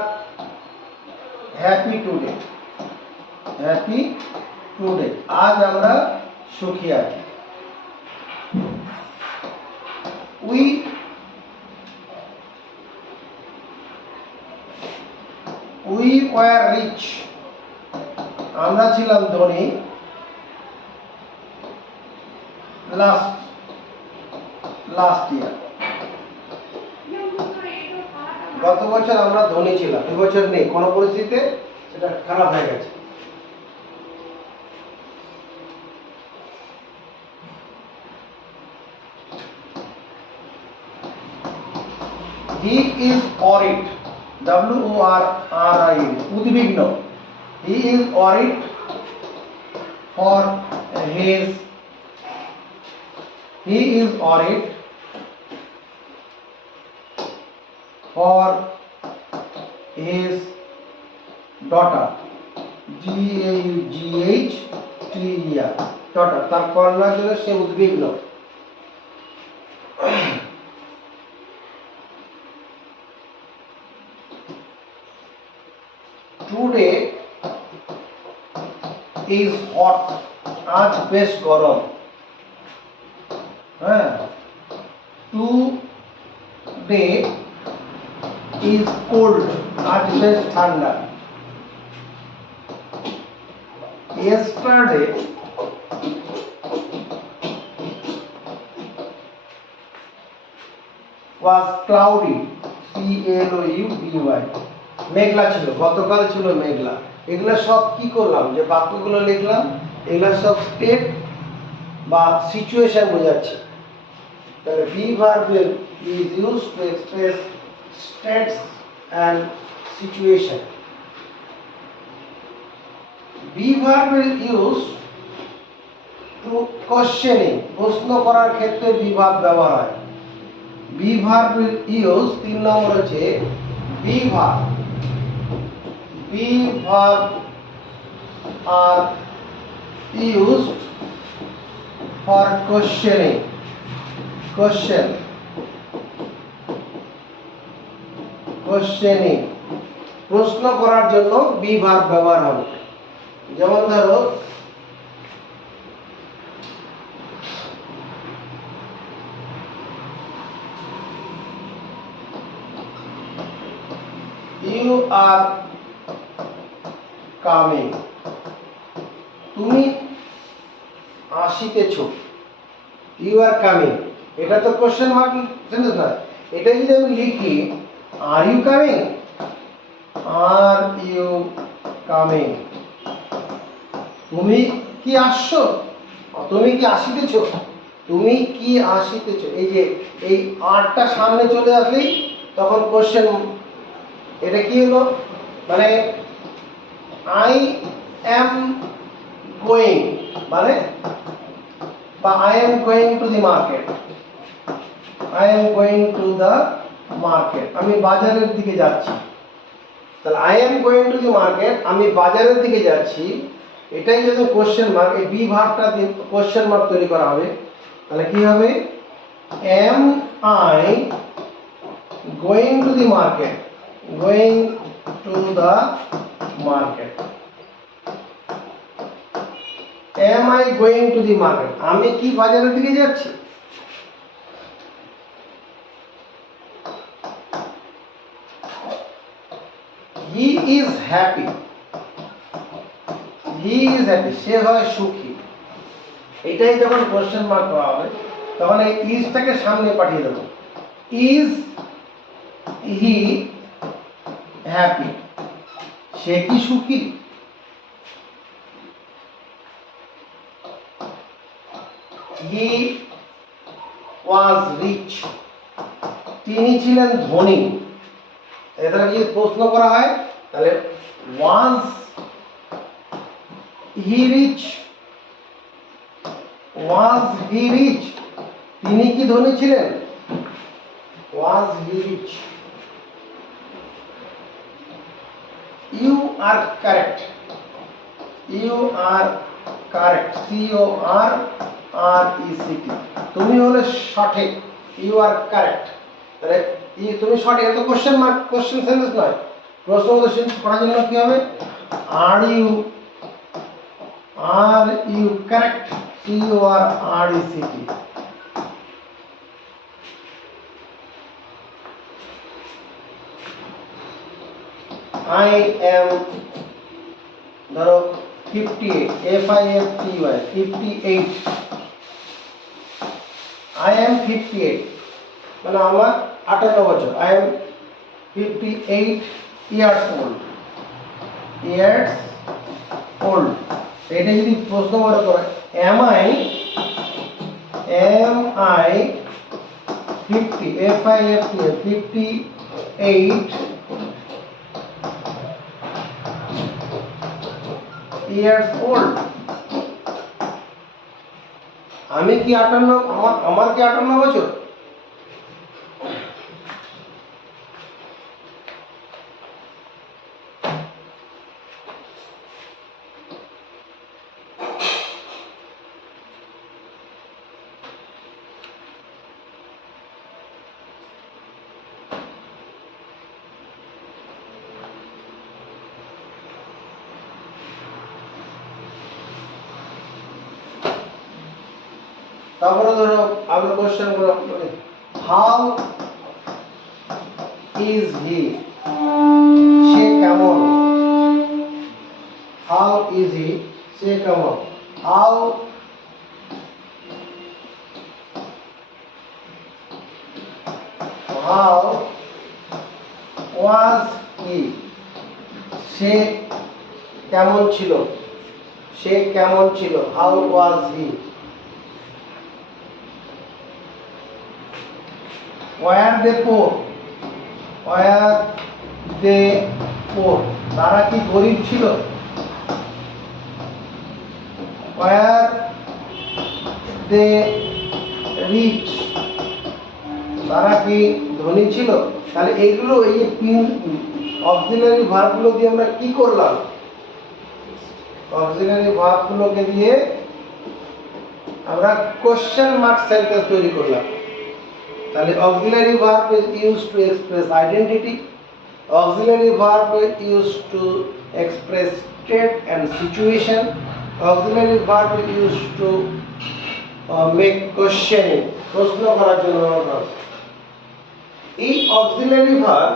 happy today, আজ আমরা সুখী আছি। We were rich, আমরা ছিলাম ধনী, last year, গত বছর আমরা ধনী ছিলাম, এবছর নেই, কোন পরিস্থিতিতে সেটা খারাপ হয়ে গেছে। He is worried, WORRIED, উদ্বিগ্ন। He is worried for his daughter, GAUGHTER, daughter, তার কন্যার জন্য সে উদ্বিগ্ন। Today is hot, আজ বেশ গরম। হ্যাঁ, today is cold, আজ বেশ ঠান্ডা। Yesterday was cloudy, CLOUDY, মেঘলা ছিল, গতকাল ছিল মেঘলা। এগুলো সব কি করলাম, যে বাক্যগুলো লিখলাম এগুলো সব স্টেট বা সিচুয়েশন বোঝাচ্ছে। তাহলে be verb is used to express states and situation. Be verb is used to questioning, প্রশ্ন করার ক্ষেত্রে বি ভার্ব ব্যবহার হয়। বি ভার্ব ইজ ইউজ, 3 নম্বর হচ্ছে be verb. Be verb are used for questioning, questioning, প্রশ্ন করার জন্য বি ভার্ব ব্যবহার হবে। যেমন ধরো ইউ আর কামিং, তুমি আসিতেছ, ইউ আর কামিং, এটা তো কোশ্চেন মার্ক সেন্টেন্স না। এটা যদি আমি লিখি are you coming, are you coming, তুমি কি আসছো, তুমি কি আসিতেছ, তুমি কি আসিতেছ, এই যে এই আরটা সামনে চলে আসলেই তখন কোশ্চেন, এটা কি হলো, মানে আই এম গোয়িং, মানে বা I am going to the market, I am going to the market, আমি বাজারের দিকে যাচ্ছি। তাহলে I am going to the market, আমি বাজারের দিকে যাচ্ছি, এটাই যদি কোশ্চেন মার্ক, এই বি ভার্বটা দিয়ে কোশ্চেন মার্ক তৈরি করা হবে। তাহলে কি হবে, am I going to the market, going to the market, am I going to the market, আমি কি বাজারের দিকে যাচ্ছি। He is happy, he is happy, সে হয় সুখী। এটাই যখন কোশ্চেন মার্ক করা হবে তখন এই ইজটাকে সামনে পাঠিয়ে দেবো, ইজ হি হ্যাপি, সে কি সুখী। হি ওয়াজ রিচ, তিনি ছিলেন ধনী। এটা যদি প্রশ্ন করা হয় তাহলে ওয়াজ he rich, was he rich, তিনি কি ধনী ছিলেন, was he rich. You are correct, you are correct, COR RECT, তুমি হলে সঠিক, ইউ আর কারেক্ট। তাহলে তুমি সঠিক, এটা তো কোশ্চেন মার্ক, কোশ্চেন সেন্টেন্স নয়, প্রশ্নবোধক সেন্টেন্স করার জন্য কি হবে, are you correct, COR RECT। I am, ধরো 58, FIFTY 58, আই এম 58, মানে আমার 58 বছর, I am 58 years old, years old. এটা যদি প্রশ্ন মনে করে এম আই 50, FIFTY 58 years old, আমি কি 58, আমার কি 58 বছর। তারপরে ধরো আমরা কোশ্চেন গুলো, হাউ ইজ হি, সে কেমন, হাউ ইজ হি, সে কেমন, হাউ ওয়াজ হি, সে কেমন ছিল, সে কেমন ছিল, how was he. Were they poor, were they poor, তারা কি গরিব ছিল, ওয়ার দে রিচ, তারা কি ধনী ছিল। তাহলে এইগুলো, এই অক্সিলারি ভার্বগুলো দিয়ে আমরা কি করলাম, অক্সিলারি ভার্বগুলোকে দিয়ে আমরা কোশ্চেন মার্ক সেন্টেন্স তৈরি করলাম। তাহলে auxiliary verb is used to express identity, Auxiliary verb used to express state and situation. Auxiliary verb used to make questioning, প্রশ্ন করার জন্য ব্যবহার করা হয়। এই auxiliary verb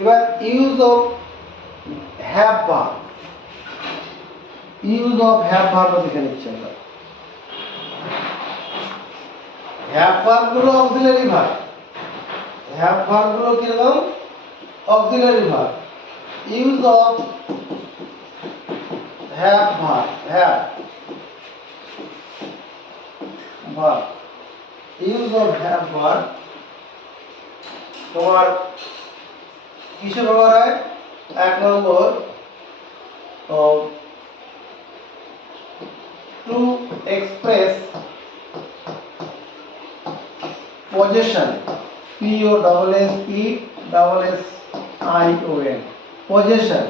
এবার use of have verb, use of have verb দেখে নিচ্ছি আমরা। হ্যাভ ভার্ব গুলো অক্সিলারি ভার্ব, হ্যাভ ভার্ব গুলো কিরকম? Auxiliary verb. Use of have verb, have verb, use of have verb তোমার কিসে ব্যবহার হয়? 1 নম্বর to express possession, possession, possession,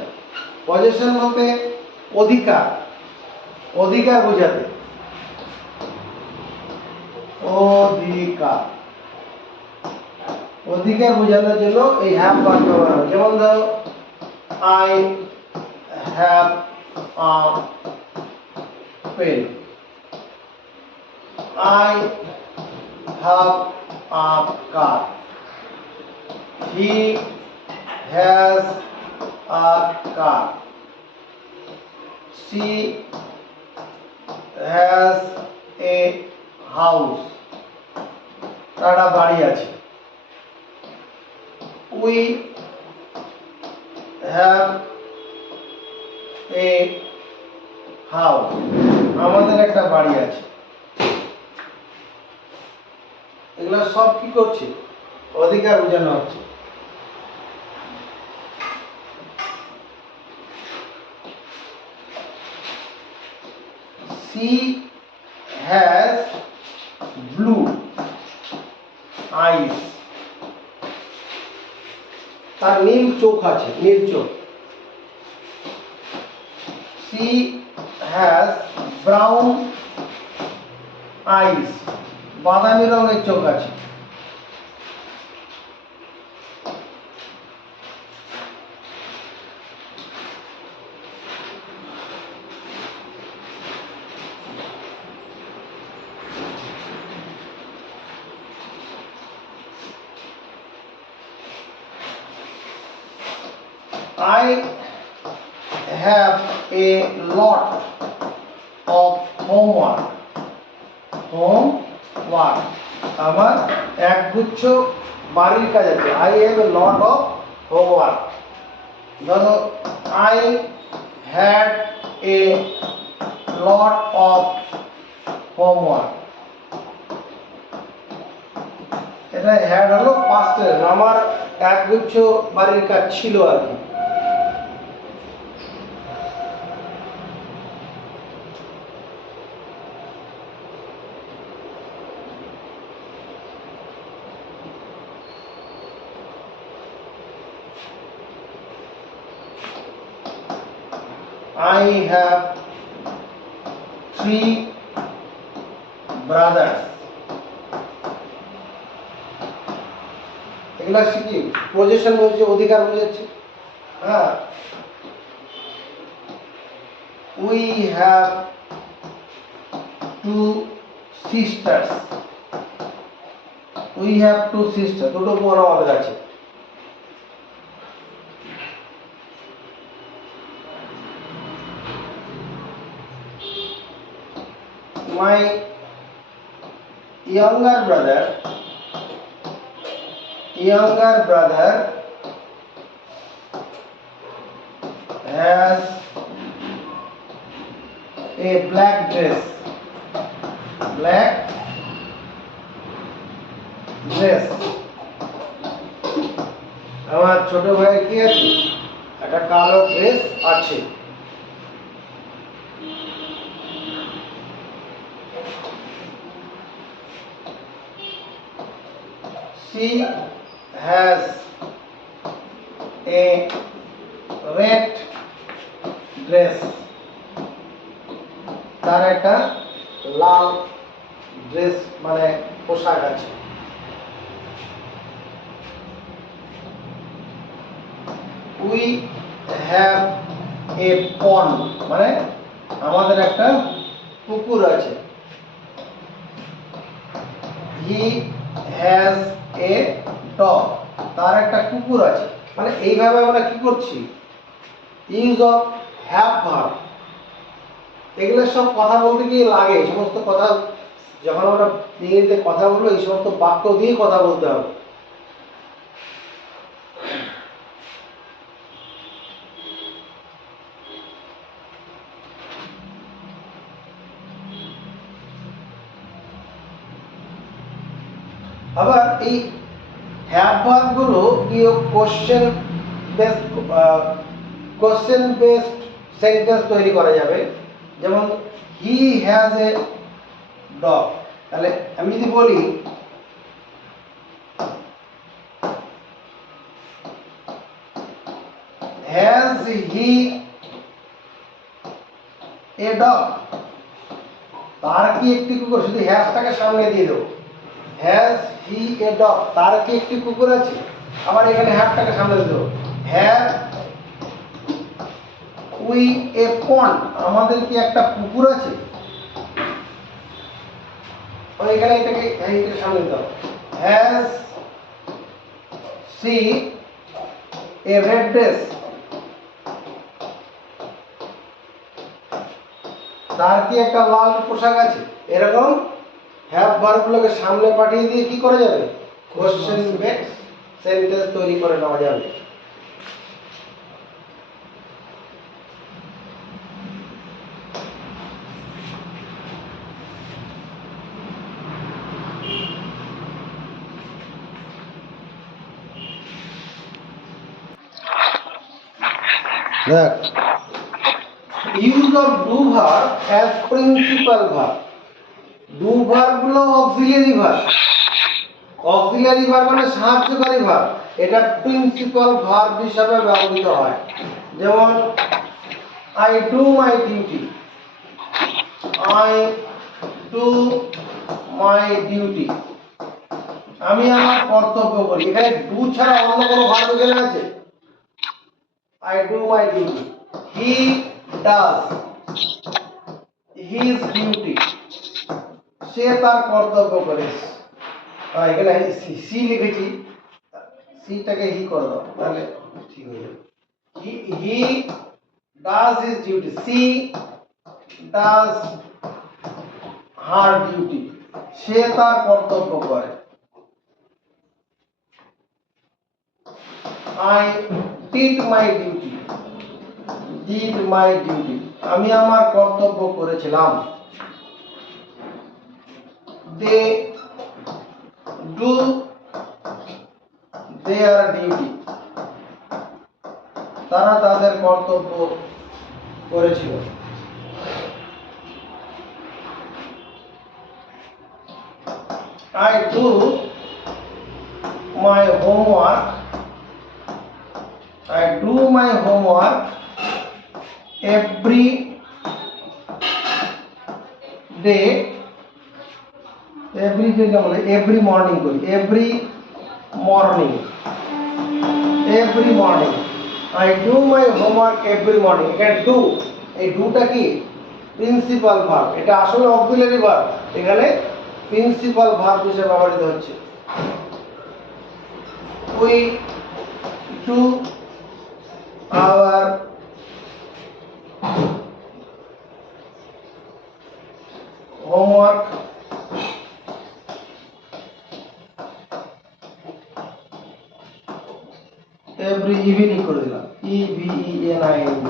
possession বলতে অধিকার, অধিকার বোঝাতে, অধিকার, অধিকার বোঝানোর জন্য এই হ্যাভ ভার্ব ব্যবহার হয়। যেমন ধরো I have a pen, I have a car, he has a car, she has a house, তারা বাড়ি আছে। we have a house, আমাদের একটা বাড়ি আছে। এগুলো সব কি করছে? অধিকার বোঝানো হচ্ছে। She has blue eyes, তার নীল চোখ আছে, নীল চোখ। She has brown eyes, বাদামি রঙের চোখ আছে। I have a lot of homework, homework, আমার একগুচ্ছ বাড়ির কাজ আছে। I have a lot of homework, ধরো I had a lot of homework, এটা হ্যাড হলো পাস্ট টেন্স, আমার একগুচ্ছ বাড়ির কাজ ছিল আর কি। I have 3 brothers, এগুলা শিখি। পজিশন বলছে অধিকার বোঝাচ্ছে। হ্যাঁ, we have 2 sisters, we have 2 sisters, দুটো বোন আমাদের আছে। My younger brother has a black dress, আমার ছোট ভাইয়ের কি আছে? একটা কালো ড্রেস আছে। She has a red dress, তার একটা লাল ড্রেস মানে পোশাক আছে। উই হ্যাভ এ পন্ড, মানে আমাদের একটা পুকুর আছে। হি হ্যাজ এ ডগ, তার একটা কুকুর আছে। মানে এইভাবে আমরা কি করছি, ইউজ অফ হ্যাভ ভার্ব, এগুলো সব কথা বলতে গিয়ে লাগে। এই সমস্ত কথা যখন আমরা ইংরেজিতে কথা বলবো, এই সমস্ত বাক্য দিয়ে কথা বলতে হবে। আবার এই হ্যাভ ভার্ব গুলো কি কোশ্চেন বেসড সেন্টেন্স তৈরি করা যাবে। যেমন হি হ্যাজ এ ডগ, তাহলে আমি যদি বলি হ্যাজ হি এ ডগ, তার কি একটি কুকুর, শুধু হ্যাজটাকে সামনে দিয়ে দেবো, হ্যাজ হি এ ডগ, তার কি একটি কুকুর আছে। আবার এখানে হ্যাভটাকে সামনে দিয়ে দেবো, হ্যাভ উই এ পন্ড, আমাদের কি একটা পুকুর আছে। এখানে এটাকে সামনে দিতে হবে, has C a red dress, তার কি একটা লাল পোশাক আছে। এরকম হ্যাভ ভার্বগুলোকে সামনে পাঠিয়ে দিয়ে কি করা যাবে, কোশ্চেন বেসড সেন্টেন্স তৈরি করে নেওয়া যাবে। দেখ, use of do verb as principal verb, do verb গুলো অক্সিলিয়ারি ভার্ব, অক্সিলিয়ারি ভার্ব মানে সাহায্যকারী ভার্ব, এটা প্রিন্সিপাল ভার্ব হিসাবে ব্যবহৃত হয়। যেমন I do my duty, I do my duty, আমি আমার কর্তব্য করি। এখানে ডু ছাড়া অন্য কোনো ভার্ব এখানে আছে, I do my duty. He does his duty, সে তার কর্তব্য করে। এখানে সি লিখেছি, সিটাকে হি করে দাও, তাহলে ঠিক হয়ে যাবে। He does his duty, she does her duty, সে তার কর্তব্য করে। I did my duty, did my duty, আমি আমার কর্তব্য করেছিলাম। দে ডু দেয়ার ডিউটি, তারা তাদের কর্তব্য করেছিল। I do my homework, I do my homework every day, every day না বলে every morning করি, every morning, every morning I do my homework every morning। এখানে do, এই ডুটা কি প্রিন্সিপাল ভার্ব, এটা আসলে অক্সিলিয়ারি ভার্ব, এখানে প্রিন্সিপাল ভার্ব হিসেবে ব্যবহৃত হচ্ছে। We do our homework every evening করে দিলাম, EVENING,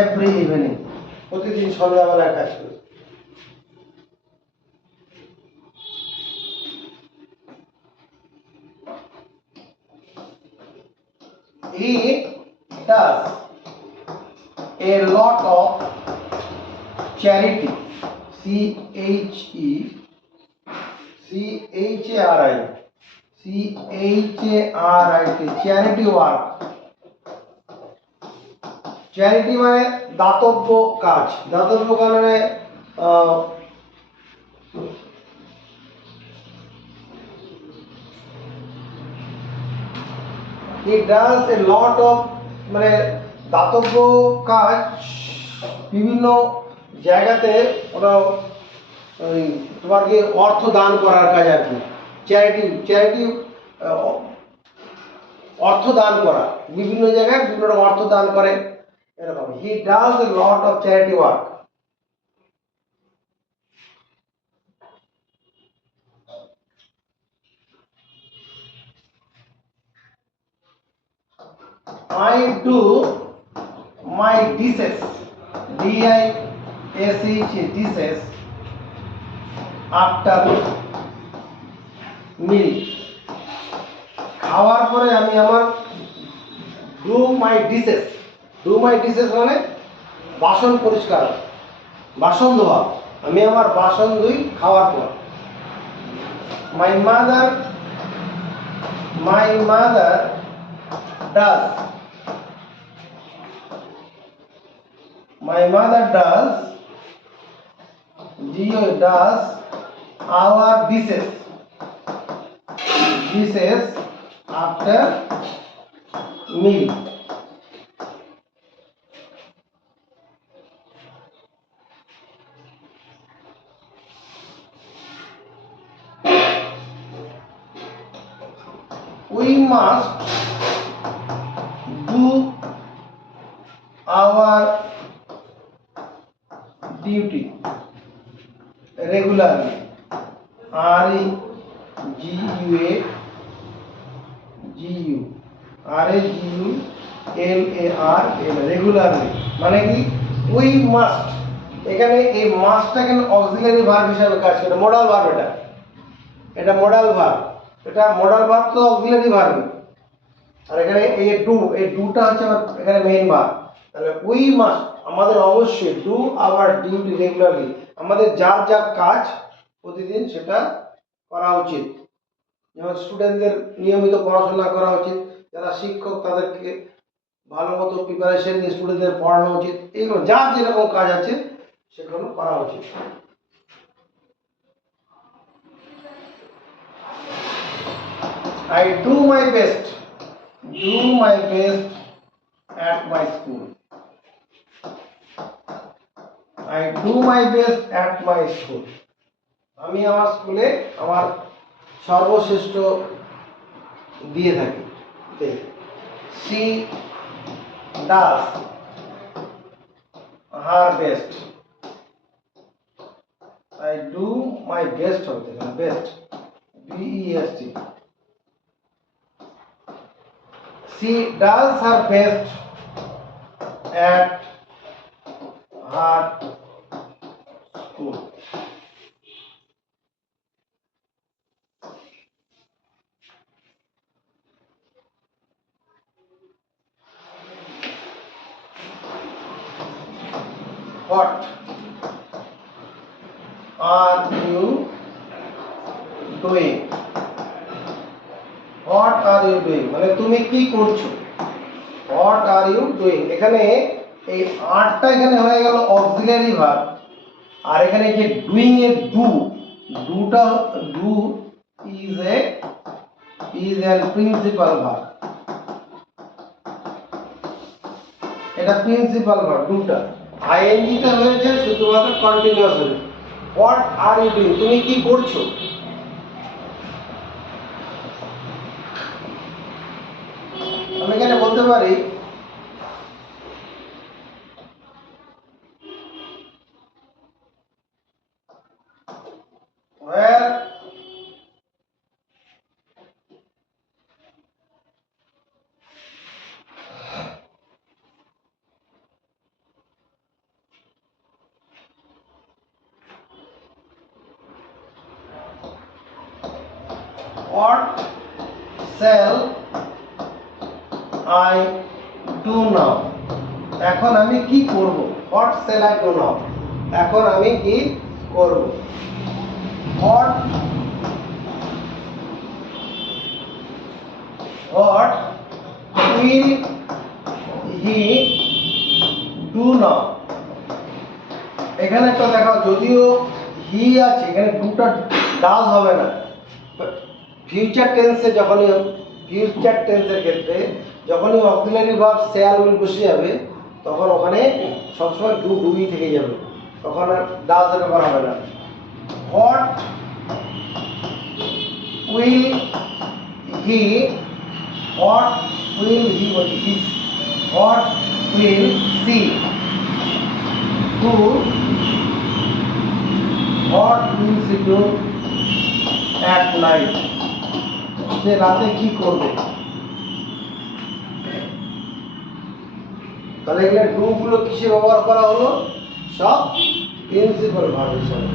every evening, প্রতিদিন সন্ধ্যাবেলায় কাজ করি। He does a lot of charity, CHARIT, charity work, charity মানে দাতব্য কাজ, দাতব্য কারণে he does a lot of মানে দাতব্য কাজ বিভিন্ন জায়গাতে ওরা ওই তোমার কি অর্থ দান করার কাজ আর কি, চ্যারিটি অর্থ দান করা, বিভিন্ন জায়গায় বিভিন্ন রকম অর্থ দান করে এরকম। He does a lot of charity work. I do my dishes, D-I-S-H, dishes after meal। খাওয়ার পরে আমি আমার ডু মাই ডিশেস মানে বাসন পরিষ্কার, বাসন ধোয়া, আমি আমার বাসন ধুই খাওয়ার পর। My mother does does our dishes after meal। We must do our duty regularly, regularly মানে কি উই মাস্ট, এখানে এই মাস্টটা কেন অক্সিলারি ভার্ব হিসাবে কাজ করে, মডাল ভার্ব, এটা মডাল ভার্ব, এটা মডাল ভার্ব তো অক্সিলারি ভার্ব, আর এখানে এই ডুটা হচ্ছে এখানে মেইন ভার্ব। তাহলে উই মাস্ট আমাদের অবশ্যই ডু আওয়ার ডিউটি রেগুলারলি, আমাদের যার যা কাজ প্রতিদিন সেটা করা উচিত। যেমন স্টুডেন্টদের নিয়মিত পড়াশোনা করা উচিত, যারা শিক্ষক তাদেরকে ভালো মতো প্রিপারেশন দিয়ে স্টুডেন্টদের পড়ানো উচিত, এইগুলো যার যেরকম কাজ আছে সেগুলো করা উচিত। I do my best at my school। I do my best at my school। আমি আমার স্কুলে আমার সর্বশ্রেষ্ঠ দিয়ে থাকি। She does her best। I do my best হতে না, best, B-E-S-T। She does her best at her school। What are you doing? What are you doing মানে তুমি কি করছো। What are you doing, এখানে এই আরটা এখানে হয়ে গেল অক্সিলারি ভার্ব, আর এখানে যে ডুইং এর ডুটা do is an principal verb, এটা প্রিন্সিপাল ভার্ব ডুটা। আইএনজিটা হয়েছে শুধুমাত্র কন্টিনিউয়াস হয়েছে। হোয়াট আর ইউ ডুইং তুমি কি করছো। আমি এখানে বলতে পারি where what shall I do now, এখন আমি কি করব। what shall I do now, এখন আমি কি করব। what will he do now, এখানে তো দেখো যদিও হি আছে এখানে দুটা ডাজ হবে না। ফিউচার টেন্সে ফিউচার টেন্সের ক্ষেত্রে যখনই অক্সিলারি ভার্ব শ্যাল উইল বসে যাবে তখন ওখানে সবসময় ডু ডুই থেকে যাবে, তখন আর ডাজ এর ব্যবহার হবে না। What will he, what will he বলি, what will she do, what will she do at night, সে রাতে কি করবে। তাহলে এখানে ডু গুলো কিসে ব্যবহার করা হলো, সব প্রিন্সিপাল ভার্ব হিসাবে।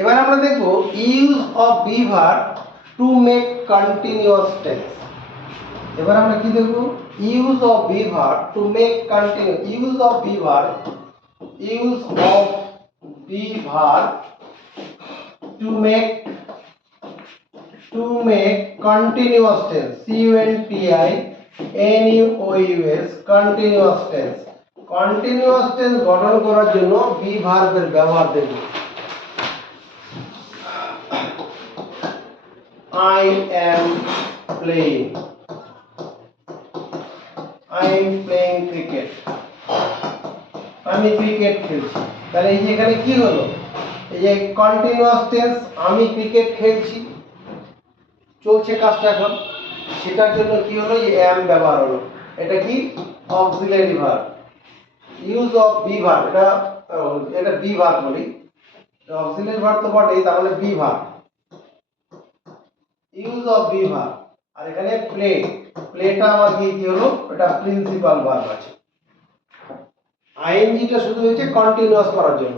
এবার আমরা দেখব use of be verb to make continuous tense. এবার আমরা কি দেখব, use of be verb to make continue, use of be verb, use of be verb to make continuous tense, C U N T I N U O U S, continuous tense। continuous tense গঠন করার জন্য বি ভার্বের ব্যবহার দেব। I am playing, I am playing cricket, আমি ক্রিকেট খেলছি। তাহলে এই যে এখানে কি হলো, এই যে কন্টিনিউয়াস টেন্স, আমি ক্রিকেট খেলছি, চলছে কাজটা এখন, সেটার জন্য কি হলো, যে am ব্যবহার হলো। এটা কি auxiliary verb, use of be verb, এটা বি ভার্ব বলি, অক্সিলারি ভার্ব তো বটেই, তার মানে be verb, use of be verb. আর এখানে প্লে, প্লেটা আমার কি হলো, এটা প্রিন্সিপাল ভার্ব আছে, আইএনজিটা শুধু হচ্ছে কন্টিনিউয়াস করার জন্য।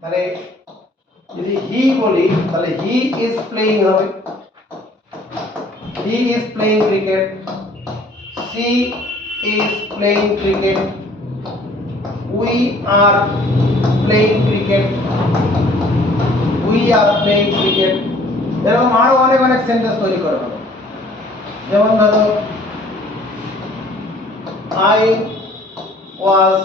তাহলে যদি হি বলি তাহলে হি ইজ প্লেইং হবে, he is playing cricket, she is playing cricket, we are playing cricket, we are playing cricket। এরকম আরো অনেক অনেক সেন্টেন্স তৈরি করা হবে। যেমন ধরো I was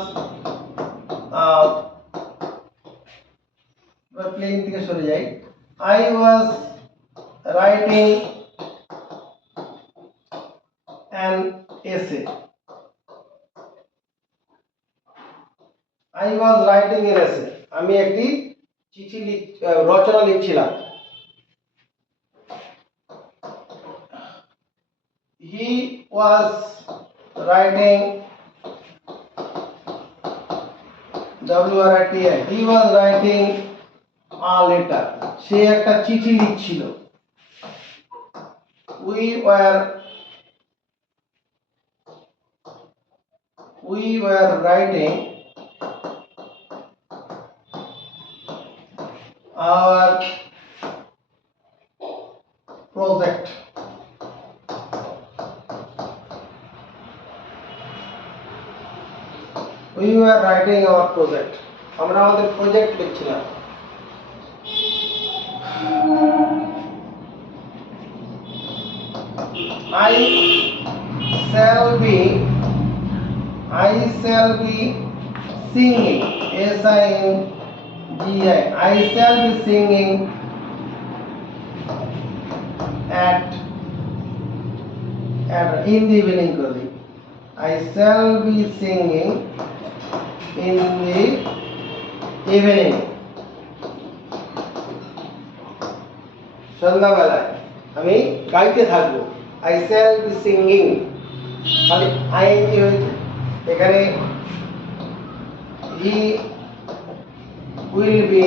playing থেকে সরে যাই, I was writing an essay, I was writing an essay, আমি একটি চিঠি রচনা লিখছিলাম। he was writing WRITI, he was writing a letter, সে একটা চিঠি লিখছিল। we were writing our project, we were writing our project, আমরা আমাদের প্রজেক্ট লিখছিলাম। I shall be singing, SINGI, I shall be singing at in the evening করলি, I shall be singing in the evening, সন্ধ্যাবেলায় আমি গাইতে থাকবো, I shall be singing, তাহলে আইএনজি হয়েছে। এখানে he will be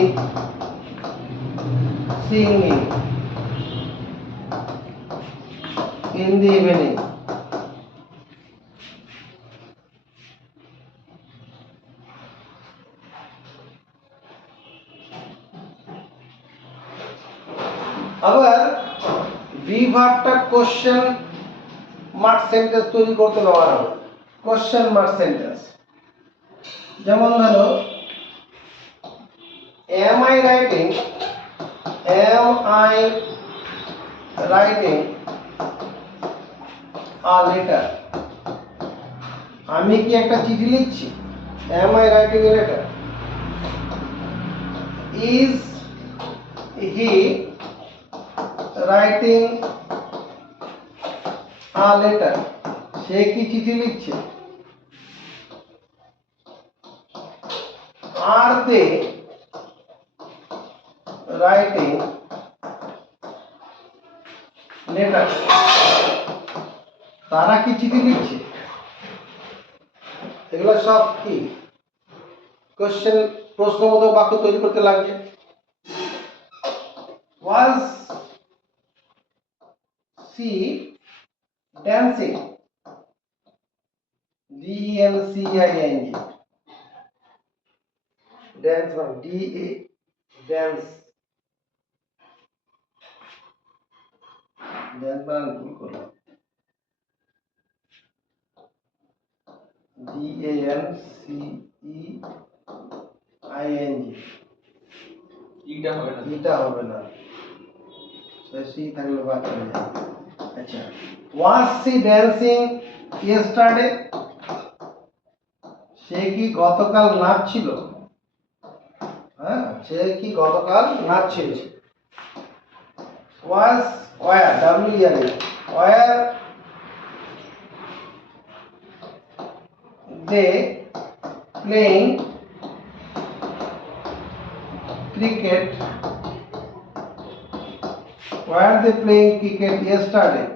singing in the evening, আবার বি ভার্বটা কোশ্চেন মার্ক সেন্টেন্স তৈরি করতে ব্যবহার হবে, কোশ্চেন মার্ক সেন্টেন্স। যেমন ধরো am I writing a letter? আমি কি একটা চিঠি লিখছি? am I writing a letter? is he writing a letter? সে কি চিঠি লিখছে? are they writing letters? তারা কি চিঠি লিখছে? এগুলো সব কি কোশ্চেন, প্রশ্নবোধক বাক্য তৈরি করতে লাগছে। was she dancing? DANCING, dance মানে DA, dance, dance মানে ভুল করলাম, DANCEING, এটা হবে না, সি থাকলে বাদ চলে যাবে। আচ্ছা, was she dancing yesterday? সে কি গতকাল নাচছিল? হ্যাঁ, সে কি গতকাল নাচছিল? was where, where they playing cricket? Were they playing cricket yesterday?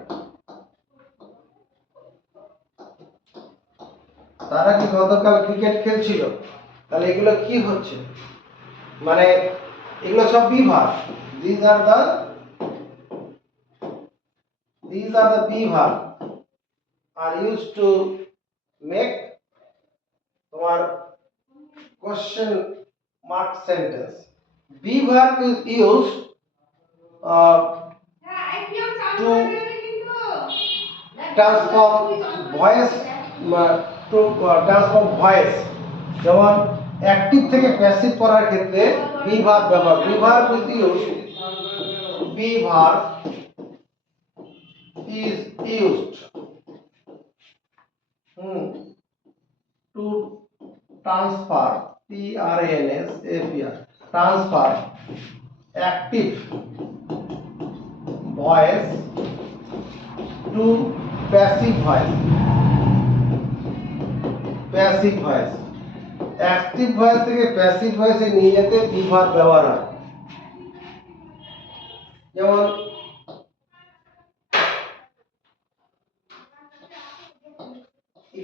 তারা কি গতকাল ক্রিকেট খেলছিল? তাহলে এগুলো কি হচ্ছে, মানে এগুলো সব বিভাগ। these are the বিভাগ are used to make তোমার question mark sentence. বিভাগ is used to transform voice যেমন অ্যাক্টিভ থেকে প্যাসিভ করার ক্ষেত্রে বিভাগ ব্যবহার। বিভাগ is used to transfer, transfer active voice to passive voice. Active voice থেকে প্যাসিভ ভয়েসে নিয়ে যেতে বিভাগ ব্যবহার হয়। যেমন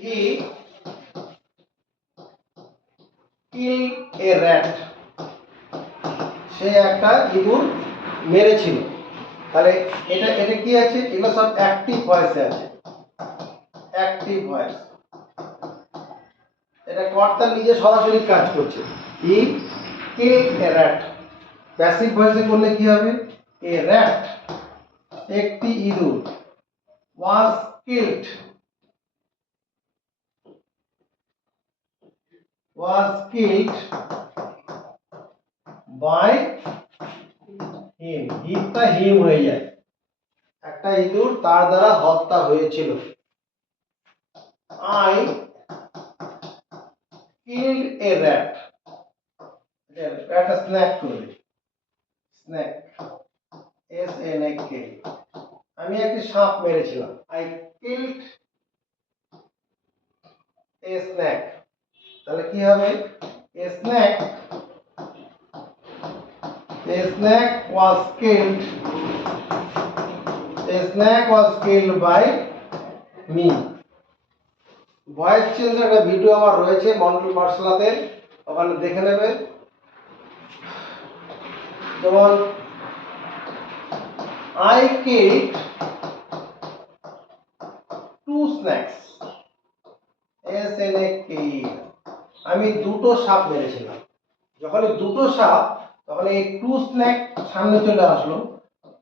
he killed a rat, সে একটা ইঁদুর মেরেছিল। তাহলে এটা কি আছে? এগুলো সব অ্যাক্টিভ ভয়েসে আছে, অ্যাক্টিভ ভয়েস। এটা কর্তা নিজে সরাসরি কাজ করছে। হি কিলড এ র্যাট। প্যাসিভ ভয়েসে করলে কি হবে? এ র্যাট, একটি ইঁদুর, ওয়াজ কিলড, বাই হিম। হিমটা হিম হয়ে যায়, একটা ইঁদুর তার দ্বারা হত্যা হয়েছিল। I killed a rat, rat snack করবে, স্ন্যাক, SNAK, আমি একটি সাপ মেরেছিলাম। I killed a snake, তাহলে কি হবে? a snake was killed by me. Voice চেঞ্জের একটা ভিডিও আমার রয়েছে মন্ডল পাঠশালাতে, ওখানে দেখে নেবে। যেমন I killed 2 snakes, SNAK, আমি দুটো সাপ মেরেছিলাম। যখন এই দুটো সাপ, তখন এই 2 স্ন্যাক সামনে চলে আসলো।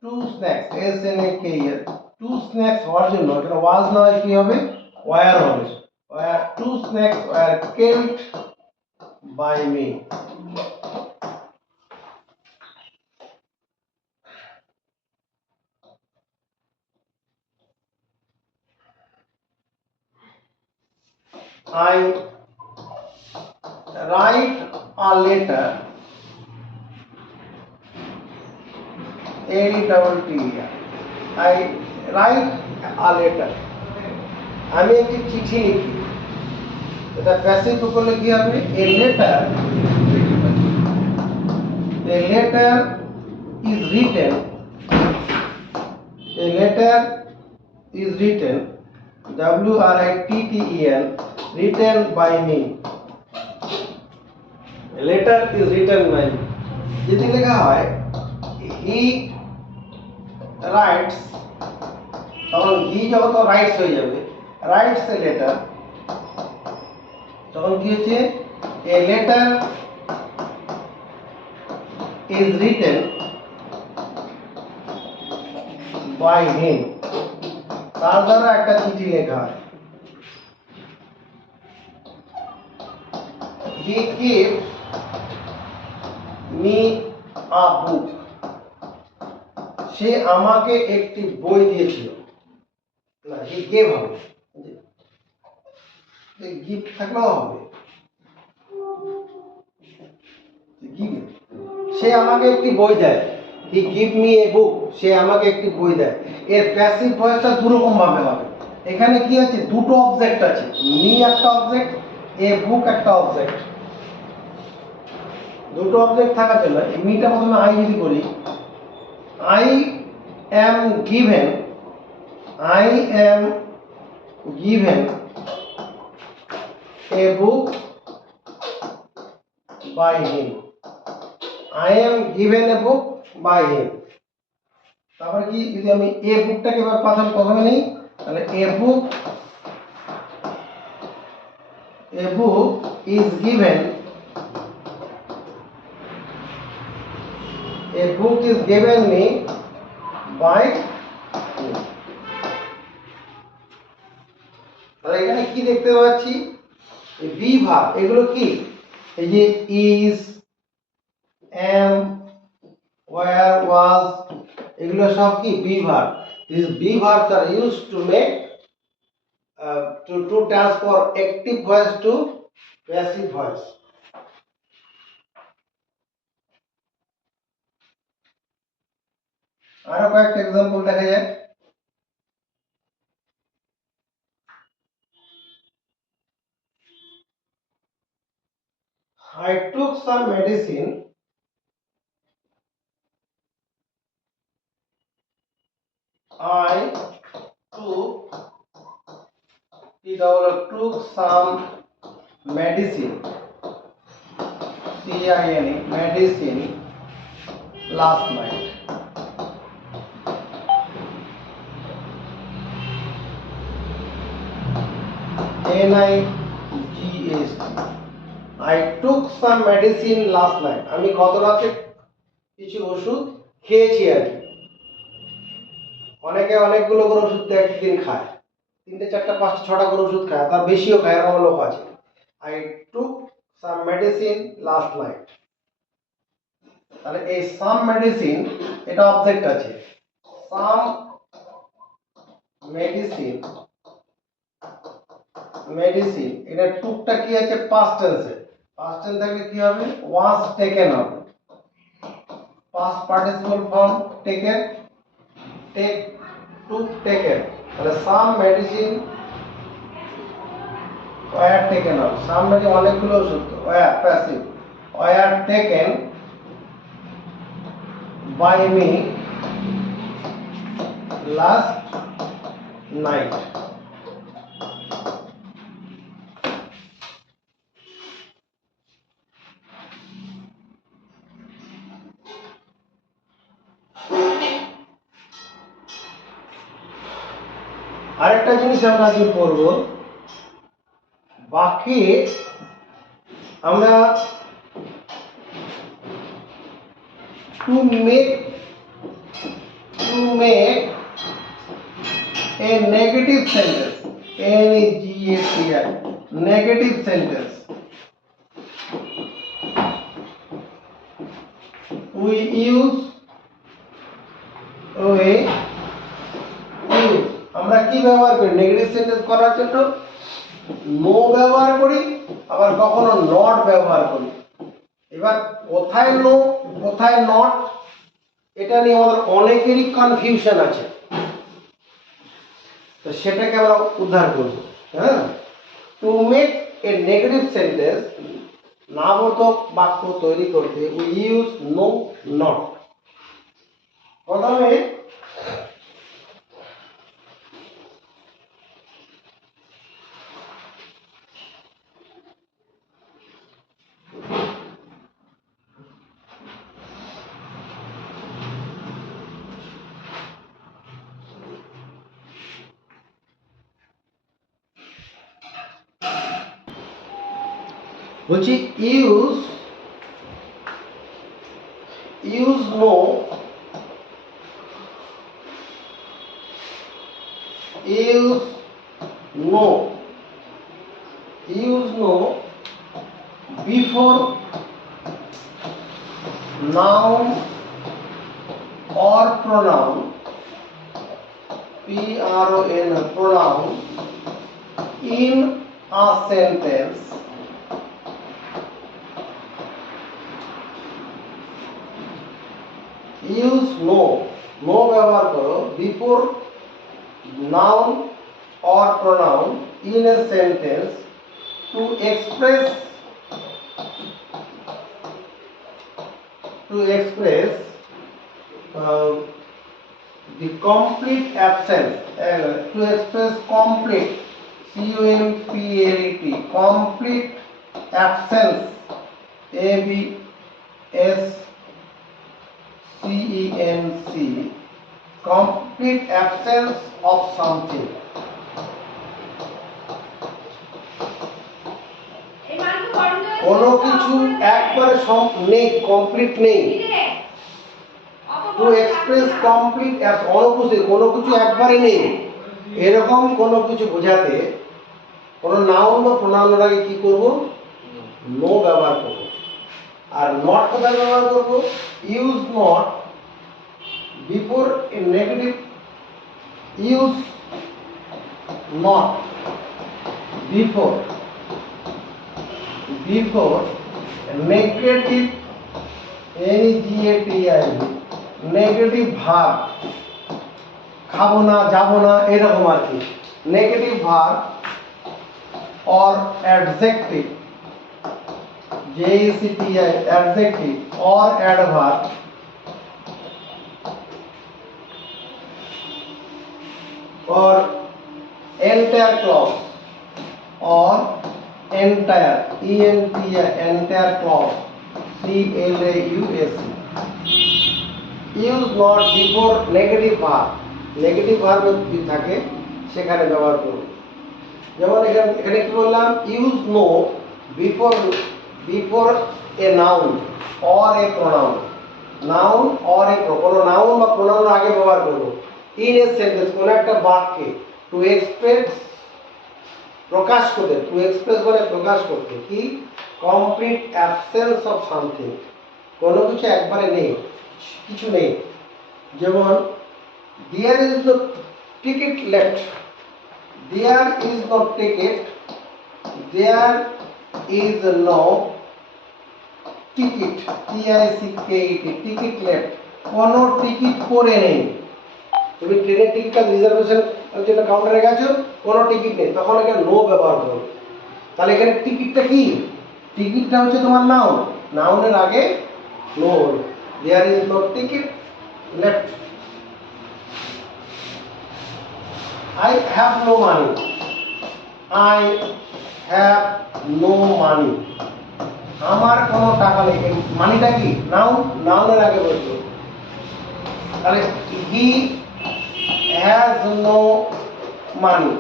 2 স্ন্যাক্স, SNAK, 2 স্ন্যাক্স হওয়ার জন্য এখানে ওয়াজ না হয় কি হবে? ওয়্যার হবে। 2 snakes were killed by me. I write a letter, L-E-T-T. I write a letter. আমি একটি চিঠি লিখি। এটা প্যাসিভ করলে কি হবে? A letter is written. A letter is written. W-R-I-T-T-E-N. Written by me. A letter is written by me. যদি লেখা হয় he writes, তখন he যখন রাইটস হয়ে যাবে, writes a letter, তখন কি হচ্ছে? A letter is written by him. তার দ্বারা একটা চিঠি লেখা হয়। He gave me a book. সে আমাকে একটি বই দিয়েছিল। না, he gave হবে, গিফট থাকলেও হবে। সে আমাকে একটি বই দেয়। He give me a book. সে আমাকে একটি বই দেয়। এর প্যাসিভ ভয়েসটা দুরকম ভাবে হবে। এখানে কি আছে? দুটো অবজেক্ট আছে। মি একটা অবজেক্ট, এ বুক একটা অবজেক্ট। দুটো অবজেক্ট থাকার জন্য মিটা প্রথমে আই যদি করি, I am given a book by him. I am given a book by him. তারপরে কি? যদি আমি এ বুকটাকে এবার প্রথমে নেই, তাহলে a book is given me by him. তাহলে এখানে কি দেখতে পাচ্ছি? বি ভার্ব, এগুলো কি? এই যে is, am, where, was, এগুলো সব কি? Be verb. These be verbs are used to make to transfer active voice to passive voice. আরো কয়েকটা এক্সাম্পল দেখা যায়। I took some medicine. I took some medicine. C-I-N-E, medicine last night. N-I-G-H-T. I took some medicine last night. আমি গত রাতে কিছু ওষুধ খেয়েছি আর কি। অনেকে অনেকগুলো করে ওষুধ একদিন খায়, 3টে 4টে 5টে 6টা করে ওষুধ খায়, তার বেশিও খায়, এমন লোক আছে। I took some medicine last night. তাহলে এই some medicine এটা অবজেক্ট আছে। some medicine এটা টুকটা কি আছে? past tense এ। past tense থাকলে কি হবে? was taken হবে। past participle form taken, took, taken। তাহলে some medicine were taken up. some মানে অনেকগুলো ওষুধ, were passive, were taken by me last night. আরেকটা জিনিস আমরা আজকে পড়ব, বাক্যে আমরা to make a negative sentence, N-E-G-A-T-I, negative sentence, we use আমরা কি ব্যবহার করি নেগেটিভ সেন্টেন্স করার জন্য? নো ব্যবহার করি, আবার কখনো নট ব্যবহার করি। এবার কোথায় নো কোথায় নট এটা নিয়ে আমাদের অনেকেরই কনফিউশন আছে, তো সেটাকে আমরা উদ্ধার করব। হ্যাঁ, to make a negative sentence, নাবোধক বাক্য তৈরি করতে উই ইউজ নো নট। প্রথমে বলছি use no, use no before noun or pronoun, pronoun in a sentence use no ব্যবহার করো before noun or pronoun in a sentence to express the complete absence, to express complete, complete complete absence, complete absence of something. কোনো কিছু একবারে নেই, কমপ্লিট নেই, to express complete অনুপস্থিত, কোনো কিছু একবারে নেই, এরকম কোনো কিছু বোঝাতে কোনো নাউন বা প্রোনাউনের আগে কি করব? নো ব্যবহার করব। আর নট কোথায় ব্যবহার করব? Use not before a negative, use not before negative, negative verb, খাবো না, যাবো না, এরকম আর কি, negative verb or adjective, adjective or adverb or entire clause or entire, entire clause, use not before negative verb, negative verb যদি থাকে সেখানে ব্যবহার করব। যেমন এখানে কি বললাম? Use no before a noun or a pronoun, noun or a কোনো নাউন বা প্রোনাউনের আগে ব্যবহার করব ইন এ সেন্টেন্স, কোন একটা বাক্যে, টু এক্সপ্রেস প্রকাশ করতে, টু এক্সপ্রেস মানে প্রকাশ করতে কি? কমপ্লিট অ্যাবসেন্স অফ সামথিং, কোনো কিছু একবারে নেই, কিছু নেই। যেমন there is no ticket left, there is no ticket, there is no ticket, ticket left, কোনো টিকিট পড়ে নেই। তুমি ট্রেনের টিকিটটা রিজার্ভেশন যেটা কাউন্টারে গেছো, কোনো টিকিট নেই, তখন এখানে নো ব্যবহার করো। তাহলে এখানে টিকিটটা কি? টিকিটটা হচ্ছে তোমার নাউন, নাউনের আগে no, there is no ticket left, I have no money, I have no money, আমার কোনো টাকা নেই, মানিটা কি? নাউন, নাউনের আগে বসলো। তাহলে he has no money,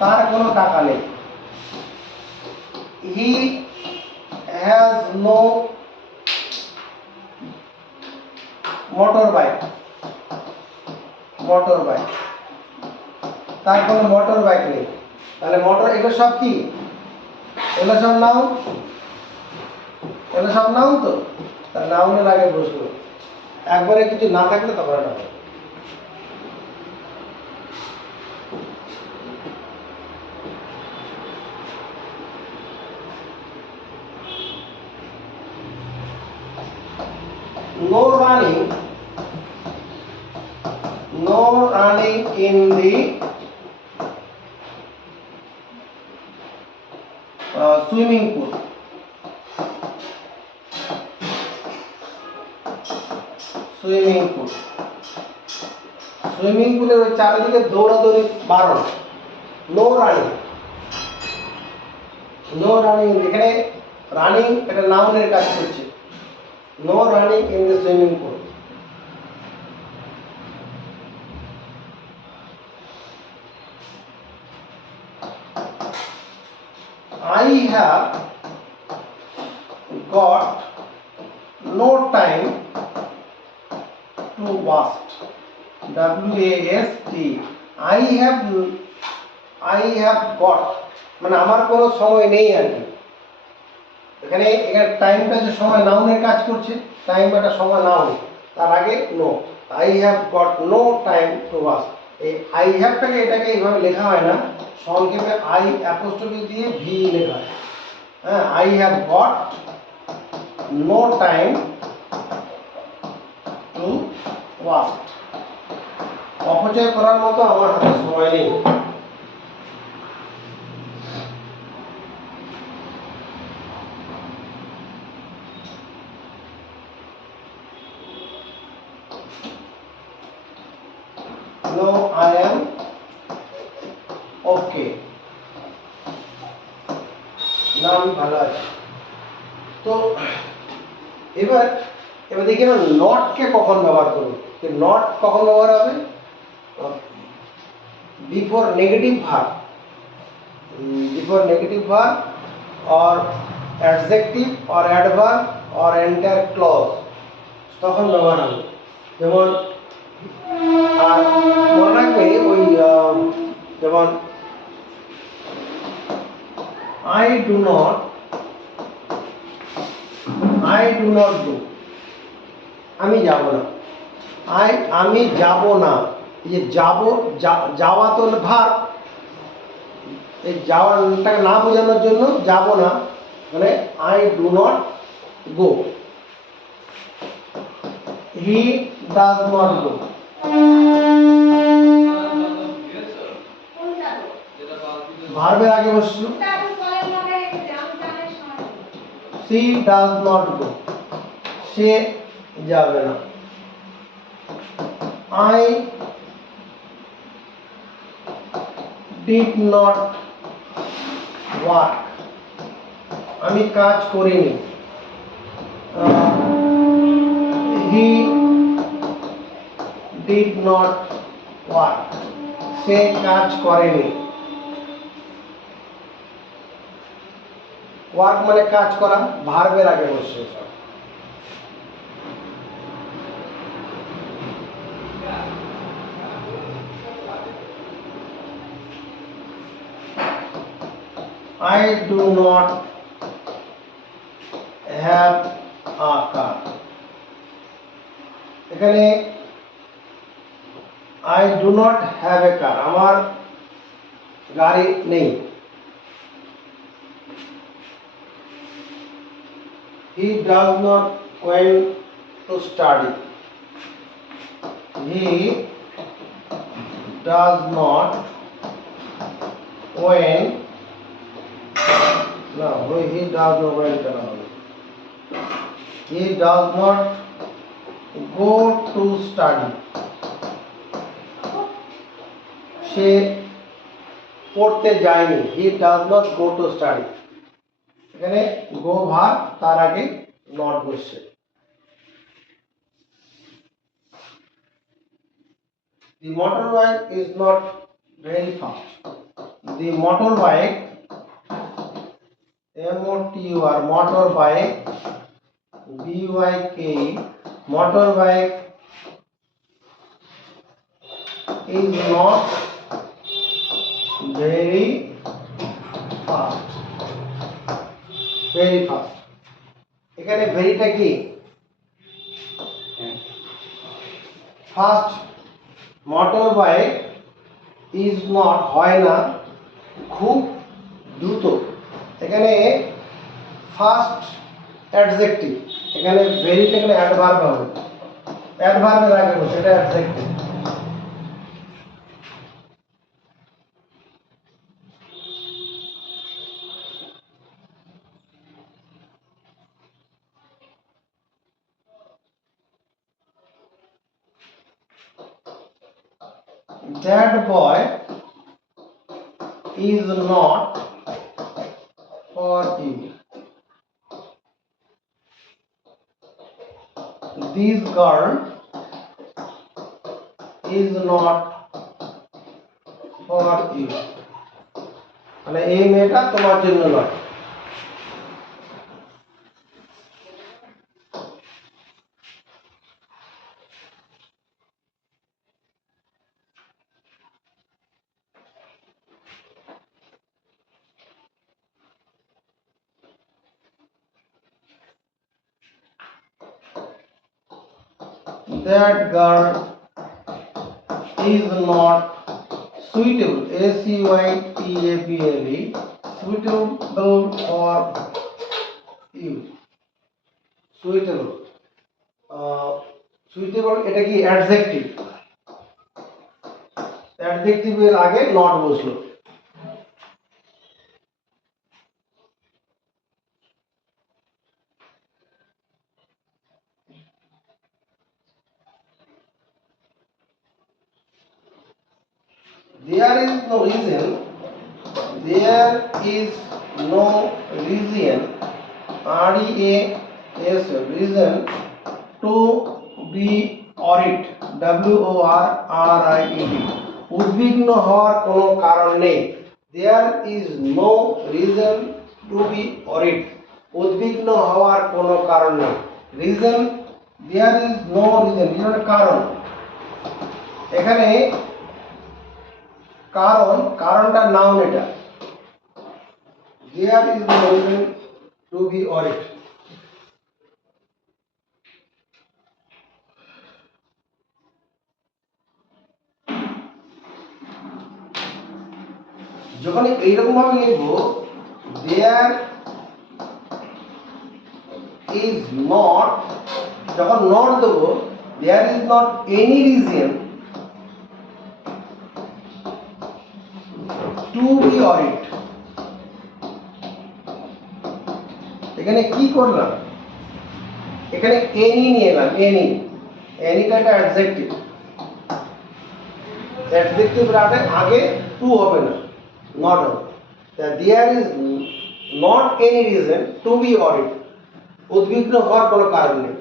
তার কোনো টাকা নেই। he has no motorbike, তার কোনো মোটর বাইক নেই। তাহলে মোটর, এগুলো সব কি? এগুলো সব নাউন, তো তার নাউনের আগে বসলো। একবারে কিছু না থাকলে তখন এটা হবে। No running, no running in the swimming pool. Swimming pool, swimming পুলের ওই চারিদিকে দৌড়াদৌড়ি বারণ। নো রানিং, নো রানিং, এখানে রানিং এটা নাউনের কাজ করছে। No running in the swimming pool. I have got no time to waste. W-A-S-T. I have got মানে আমার কোনো সময় নেই আর কি। এখানে টাইমটা যে সময় নাউনের কাজ করছে, টাইম একটা সময় নাউন, তার আগে no. I have got no time to watch. এই আই হ্যাভটাকে এটাকে এইভাবে লেখা হয় না, সংক্ষেপে আই অ্যাপোস্ট্রফি দিয়ে ভি লেখা হয়। হ্যাঁ, I have got no time to watch. অপচয় করার মতো আমার হাতে সময় নেই। No, I am okay. না আমি ভালো আছি। তো এবার দেখি আমরা নটকে কখন ব্যবহার করব। নট কখন ব্যবহার হবে? Before negative verb, before negative verb or adjective or adverb or entire clause, তখন ব্যবহার হবে। যেমন আর মনে রাখবে ওই যেমন I do not do, আমি যাব না। আমি যাব না, এই যে যাব, যাওয়া তো ভার্ব, এই যাওয়াটাকে না বোঝানোর জন্য যাব না মানে I do not go. He does not go. ভার্বের আগে বসলো। She does not go. সে যাবে না। I did not work. আমি কাজ করিনি। He did not work. সে কাজ করেনি। ওয়ার্ক মানে কাজ করা, ভার্বের আগে বসে। I do not have a car. এখানে I do not have a car, আমার গাড়ি নেই। He does not went to study. He does not went, no, he does not went, he does not go to study. সে পড়তে যায়নি। He does not go to study. এখানে গো ভার্ব, তার আগে নট বসছে। The motorbike is not very fast. The motorbike, M-O-T-O-R, motorbike, B-Y-K, motorbike is not very fast. Very fast. এখানে ভেরিটা কি? First motor bike is not হয় না খুব দ্রুত। এখানে ফার্স্ট অ্যাডজেক্টিভ, এখানে ভেরিটা এখানে অ্যাডভার্ব হবে, অ্যাডভার্বের আগে বসে এটা adjective. That boy is not for you. This girl is not for you. মানে এই মেয়েটা তোমার জন্য নয়। That girl is not suitable, suitable, suitable for you. Suitable, suitable এটা কি অ্যাডজেক্টিভ, অ্যাডজেক্টিভের আগে নট বসলো। There is no reason, there is no reason, R-E-A-S, reason to be worried, W-O-R-R-I-E-D, উদ্বিগ্ন হওয়ার কোনো কারণ নেই। There is no reason to be worried, উদ্বিগ্ন হওয়ার কোনো কারণ নেই। Reason, there is no reason, মানে কারণ। এখানে কারণ, কারণটা নাউন এটা। There is no reason to be worried. যখন এইরকম ভাবে লিখবো, there is not, যখন নট দেবো, there is not any reason to be worried। এখানে কি করলাম, এখানে এনি নিয়ে এলাম, এনি, এনিটা একটা অ্যাডজেক্টিভ, অ্যাডজেক্টিভ আগে টু হবে না, নট হবে। There is not any reason to be worried, উদ্বিগ্ন হওয়ার কোনো কারণ নেই।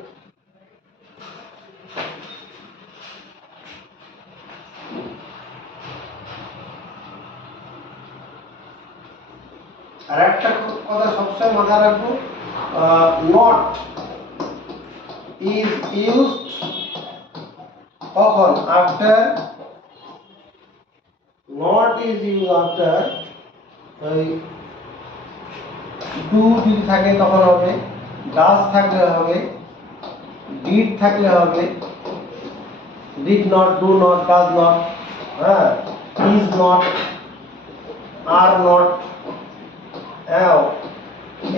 আর একটা কথা সবসময় মাথায় রাখবো, নট ইজ ইউজড কখন, after, not is use after do যদি থাকে তখন হবে, ডাজ থাকলে হবে, ডিড থাকলে হবে, did not, do not, does not, হ্যাঁ, is not, are not,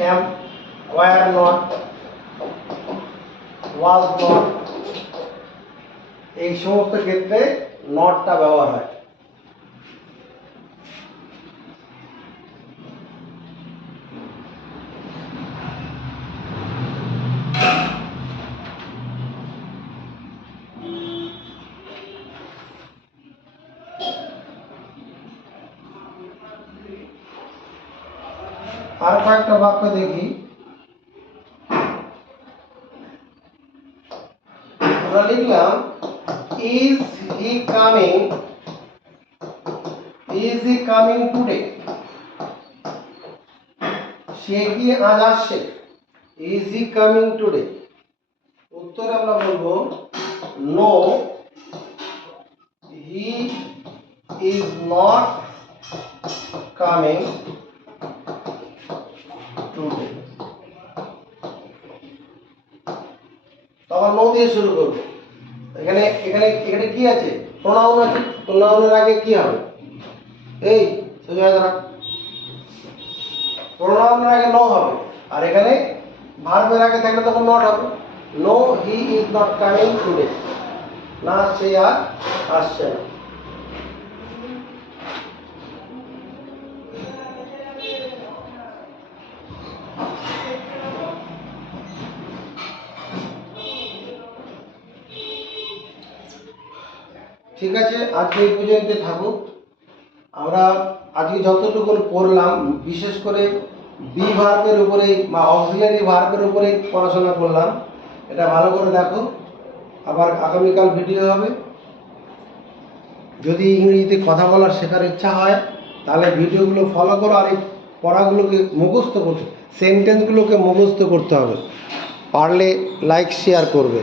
am, were not, was not, এই সমস্ত ক্ষেত্রে নটটা ব্যবহার হয়। আর কয়েকটা বাক্য দেখি, আমরা লিখলাম is he coming, is he coming today, সে কি আজ আসছে, is he coming today। উত্তরে আমরা বলবো no, he is not coming today। তখন নো দিয়ে শুরু করবো, এখানে এখানে এখানে কি আছে? প্রোনাউন আছে। প্রোনাউনের আগে কি হবে? এই সোজা দাঁড়া। প্রোনাউনের আগে নো হবে, আর এখানে ভার্বের আগে থাকলে তখন নট হবে। No he is not coming today, না সে আর আসছে না। ঠিক আছে, আজকে এই পর্যন্ত থাকুক। আমরা আজকে যতটুকু পড়লাম বিশেষ করে বি ভার্বের উপরে বা অক্সিলারি ভার্বের উপরে পড়াশোনা করলাম। এটা ভালো করে দেখো, আবার আগামীকাল ভিডিও হবে। যদি ইংরেজিতে কথা বলার শেখার ইচ্ছা হয় তাহলে ভিডিওগুলো ফলো করো, আর এই পড়াগুলোকে মুখস্থ করতে, সেন্টেন্সগুলোকে মুখস্থ করতে হবে। পারলে লাইক শেয়ার করবে।